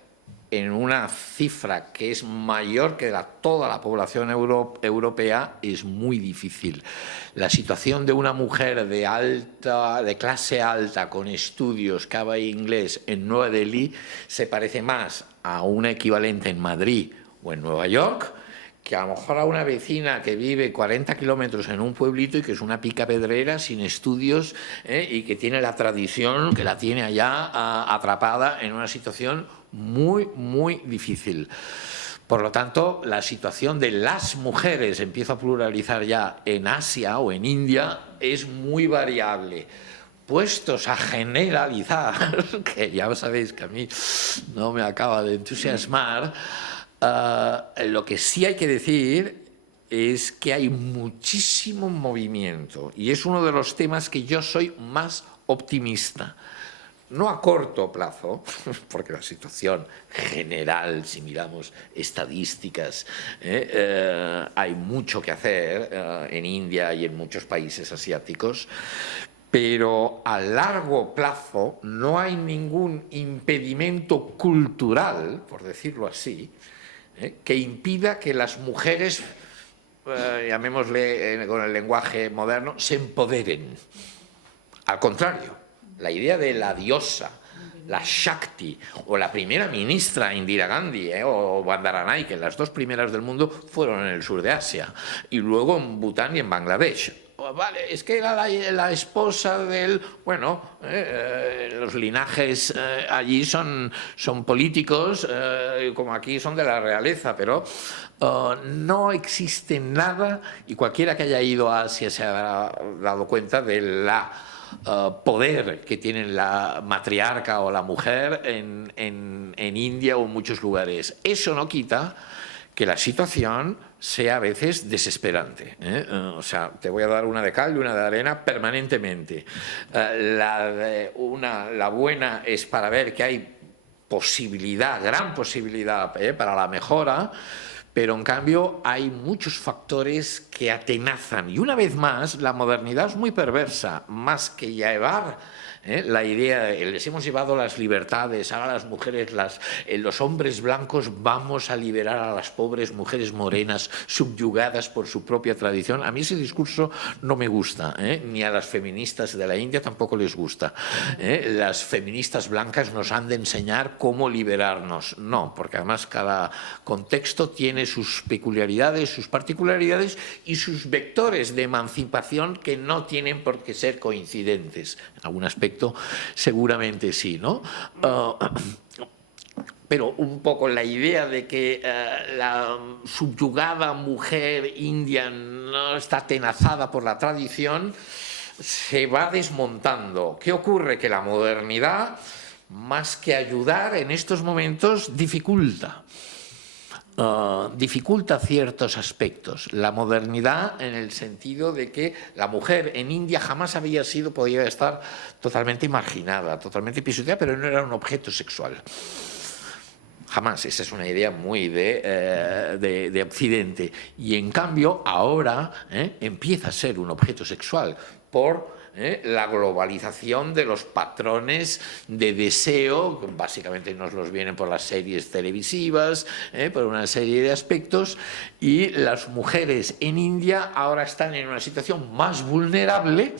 en una cifra que es mayor que toda la población europea es muy difícil. La situación de una mujer de clase alta, con estudios, que habla inglés en Nueva Delhi, se parece más a una equivalente en Madrid o en Nueva York, que a lo mejor a una vecina que vive 40 kilómetros en un pueblito y que es una picapedrera sin estudios y que tiene la tradición, que la tiene allá atrapada en una situación muy, muy difícil. Por lo tanto, la situación de las mujeres, empiezo a pluralizar ya, en Asia o en India, es muy variable. Puestos a generalizar, que ya sabéis que a mí no me acaba de entusiasmar, lo que sí hay que decir es que hay muchísimo movimiento y es uno de los temas que yo soy más optimista. No a corto plazo, porque la situación general, si miramos estadísticas, hay mucho que hacer en India y en muchos países asiáticos, pero a largo plazo no hay ningún impedimento cultural, por decirlo así, que impida que las mujeres, llamémosle con el lenguaje moderno, se empoderen. Al contrario, la idea de la diosa, la Shakti, o la primera ministra Indira Gandhi, o Bandaranaike, que las dos primeras del mundo fueron en el sur de Asia, y luego en Bután y en Bangladesh. Vale, es que era la esposa del... Bueno, los linajes allí son políticos, como aquí son de la realeza, pero no existe nada, y cualquiera que haya ido a Asia se habrá dado cuenta de la poder que tiene la matriarca o la mujer en India o en muchos lugares. Eso no quita que la situación sea a veces desesperante, o sea, te voy a dar una de cal y una de arena permanentemente. La buena es para ver que hay posibilidad, gran posibilidad para la mejora, pero en cambio hay muchos factores que atenazan. Y una vez más, la modernidad es muy perversa, más que llevar la idea, les hemos llevado las libertades, ahora las mujeres, los hombres blancos vamos a liberar a las pobres mujeres morenas subyugadas por su propia tradición. A mí ese discurso no me gusta, ni a las feministas de la India tampoco les gusta. Las feministas blancas nos han de enseñar cómo liberarnos. No, porque además cada contexto tiene sus peculiaridades, sus particularidades y sus vectores de emancipación que no tienen por qué ser coincidentes. En algún aspecto seguramente sí, ¿no? Pero un poco la idea de que la subyugada mujer india no está atenazada por la tradición se va desmontando. ¿Qué ocurre? Que la modernidad, más que ayudar en estos momentos, dificulta ciertos aspectos. La modernidad en el sentido de que la mujer en India jamás podía estar totalmente marginada, totalmente pisoteada, pero no era un objeto sexual. Jamás, esa es una idea muy de Occidente. Y en cambio ahora empieza a ser un objeto sexual por la globalización de los patrones de deseo, que básicamente nos los vienen por las series televisivas, por una serie de aspectos, y las mujeres en India ahora están en una situación más vulnerable,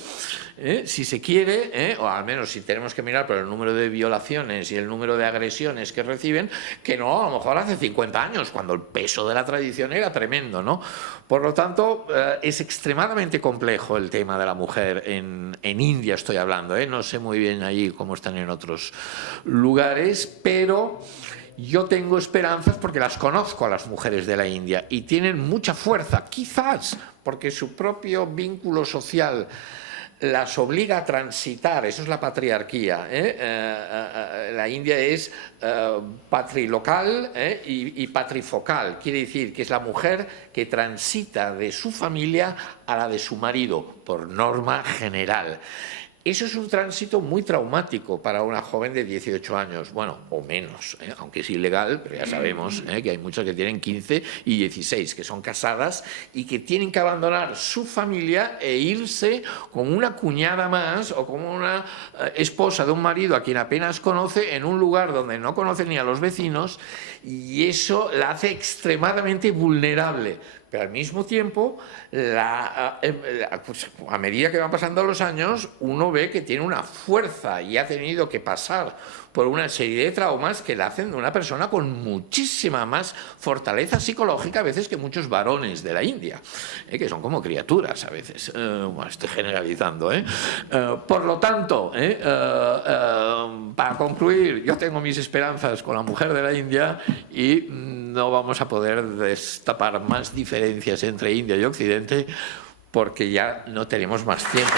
si se quiere, o al menos si tenemos que mirar por el número de violaciones y el número de agresiones que reciben, que no a lo mejor hace 50 años, cuando el peso de la tradición era tremendo, ¿no? Por lo tanto, es extremadamente complejo el tema de la mujer en India, estoy hablando, no sé muy bien allí cómo están en otros lugares, pero yo tengo esperanzas porque las conozco a las mujeres de la India y tienen mucha fuerza, quizás porque su propio vínculo social las obliga a transitar, eso es la patriarquía. La India es patrilocal y patrifocal, quiere decir que es la mujer que transita de su familia a la de su marido, por norma general. Eso es un tránsito muy traumático para una joven de 18 años, bueno, o menos, aunque es ilegal, pero ya sabemos que hay muchas que tienen 15 y 16, que son casadas y que tienen que abandonar su familia e irse con una cuñada más o como una esposa de un marido a quien apenas conoce en un lugar donde no conoce ni a los vecinos, y eso la hace extremadamente vulnerable. Pero al mismo tiempo, pues, a medida que van pasando los años, uno ve que tiene una fuerza y ha tenido que pasar por una serie de traumas que la hacen de una persona con muchísima más fortaleza psicológica a veces que muchos varones de la India, que son como criaturas a veces. Bueno, estoy generalizando. Por lo tanto, para concluir, yo tengo mis esperanzas con la mujer de la India y no vamos a poder destapar más diferencias entre India y Occidente porque ya no tenemos más tiempo.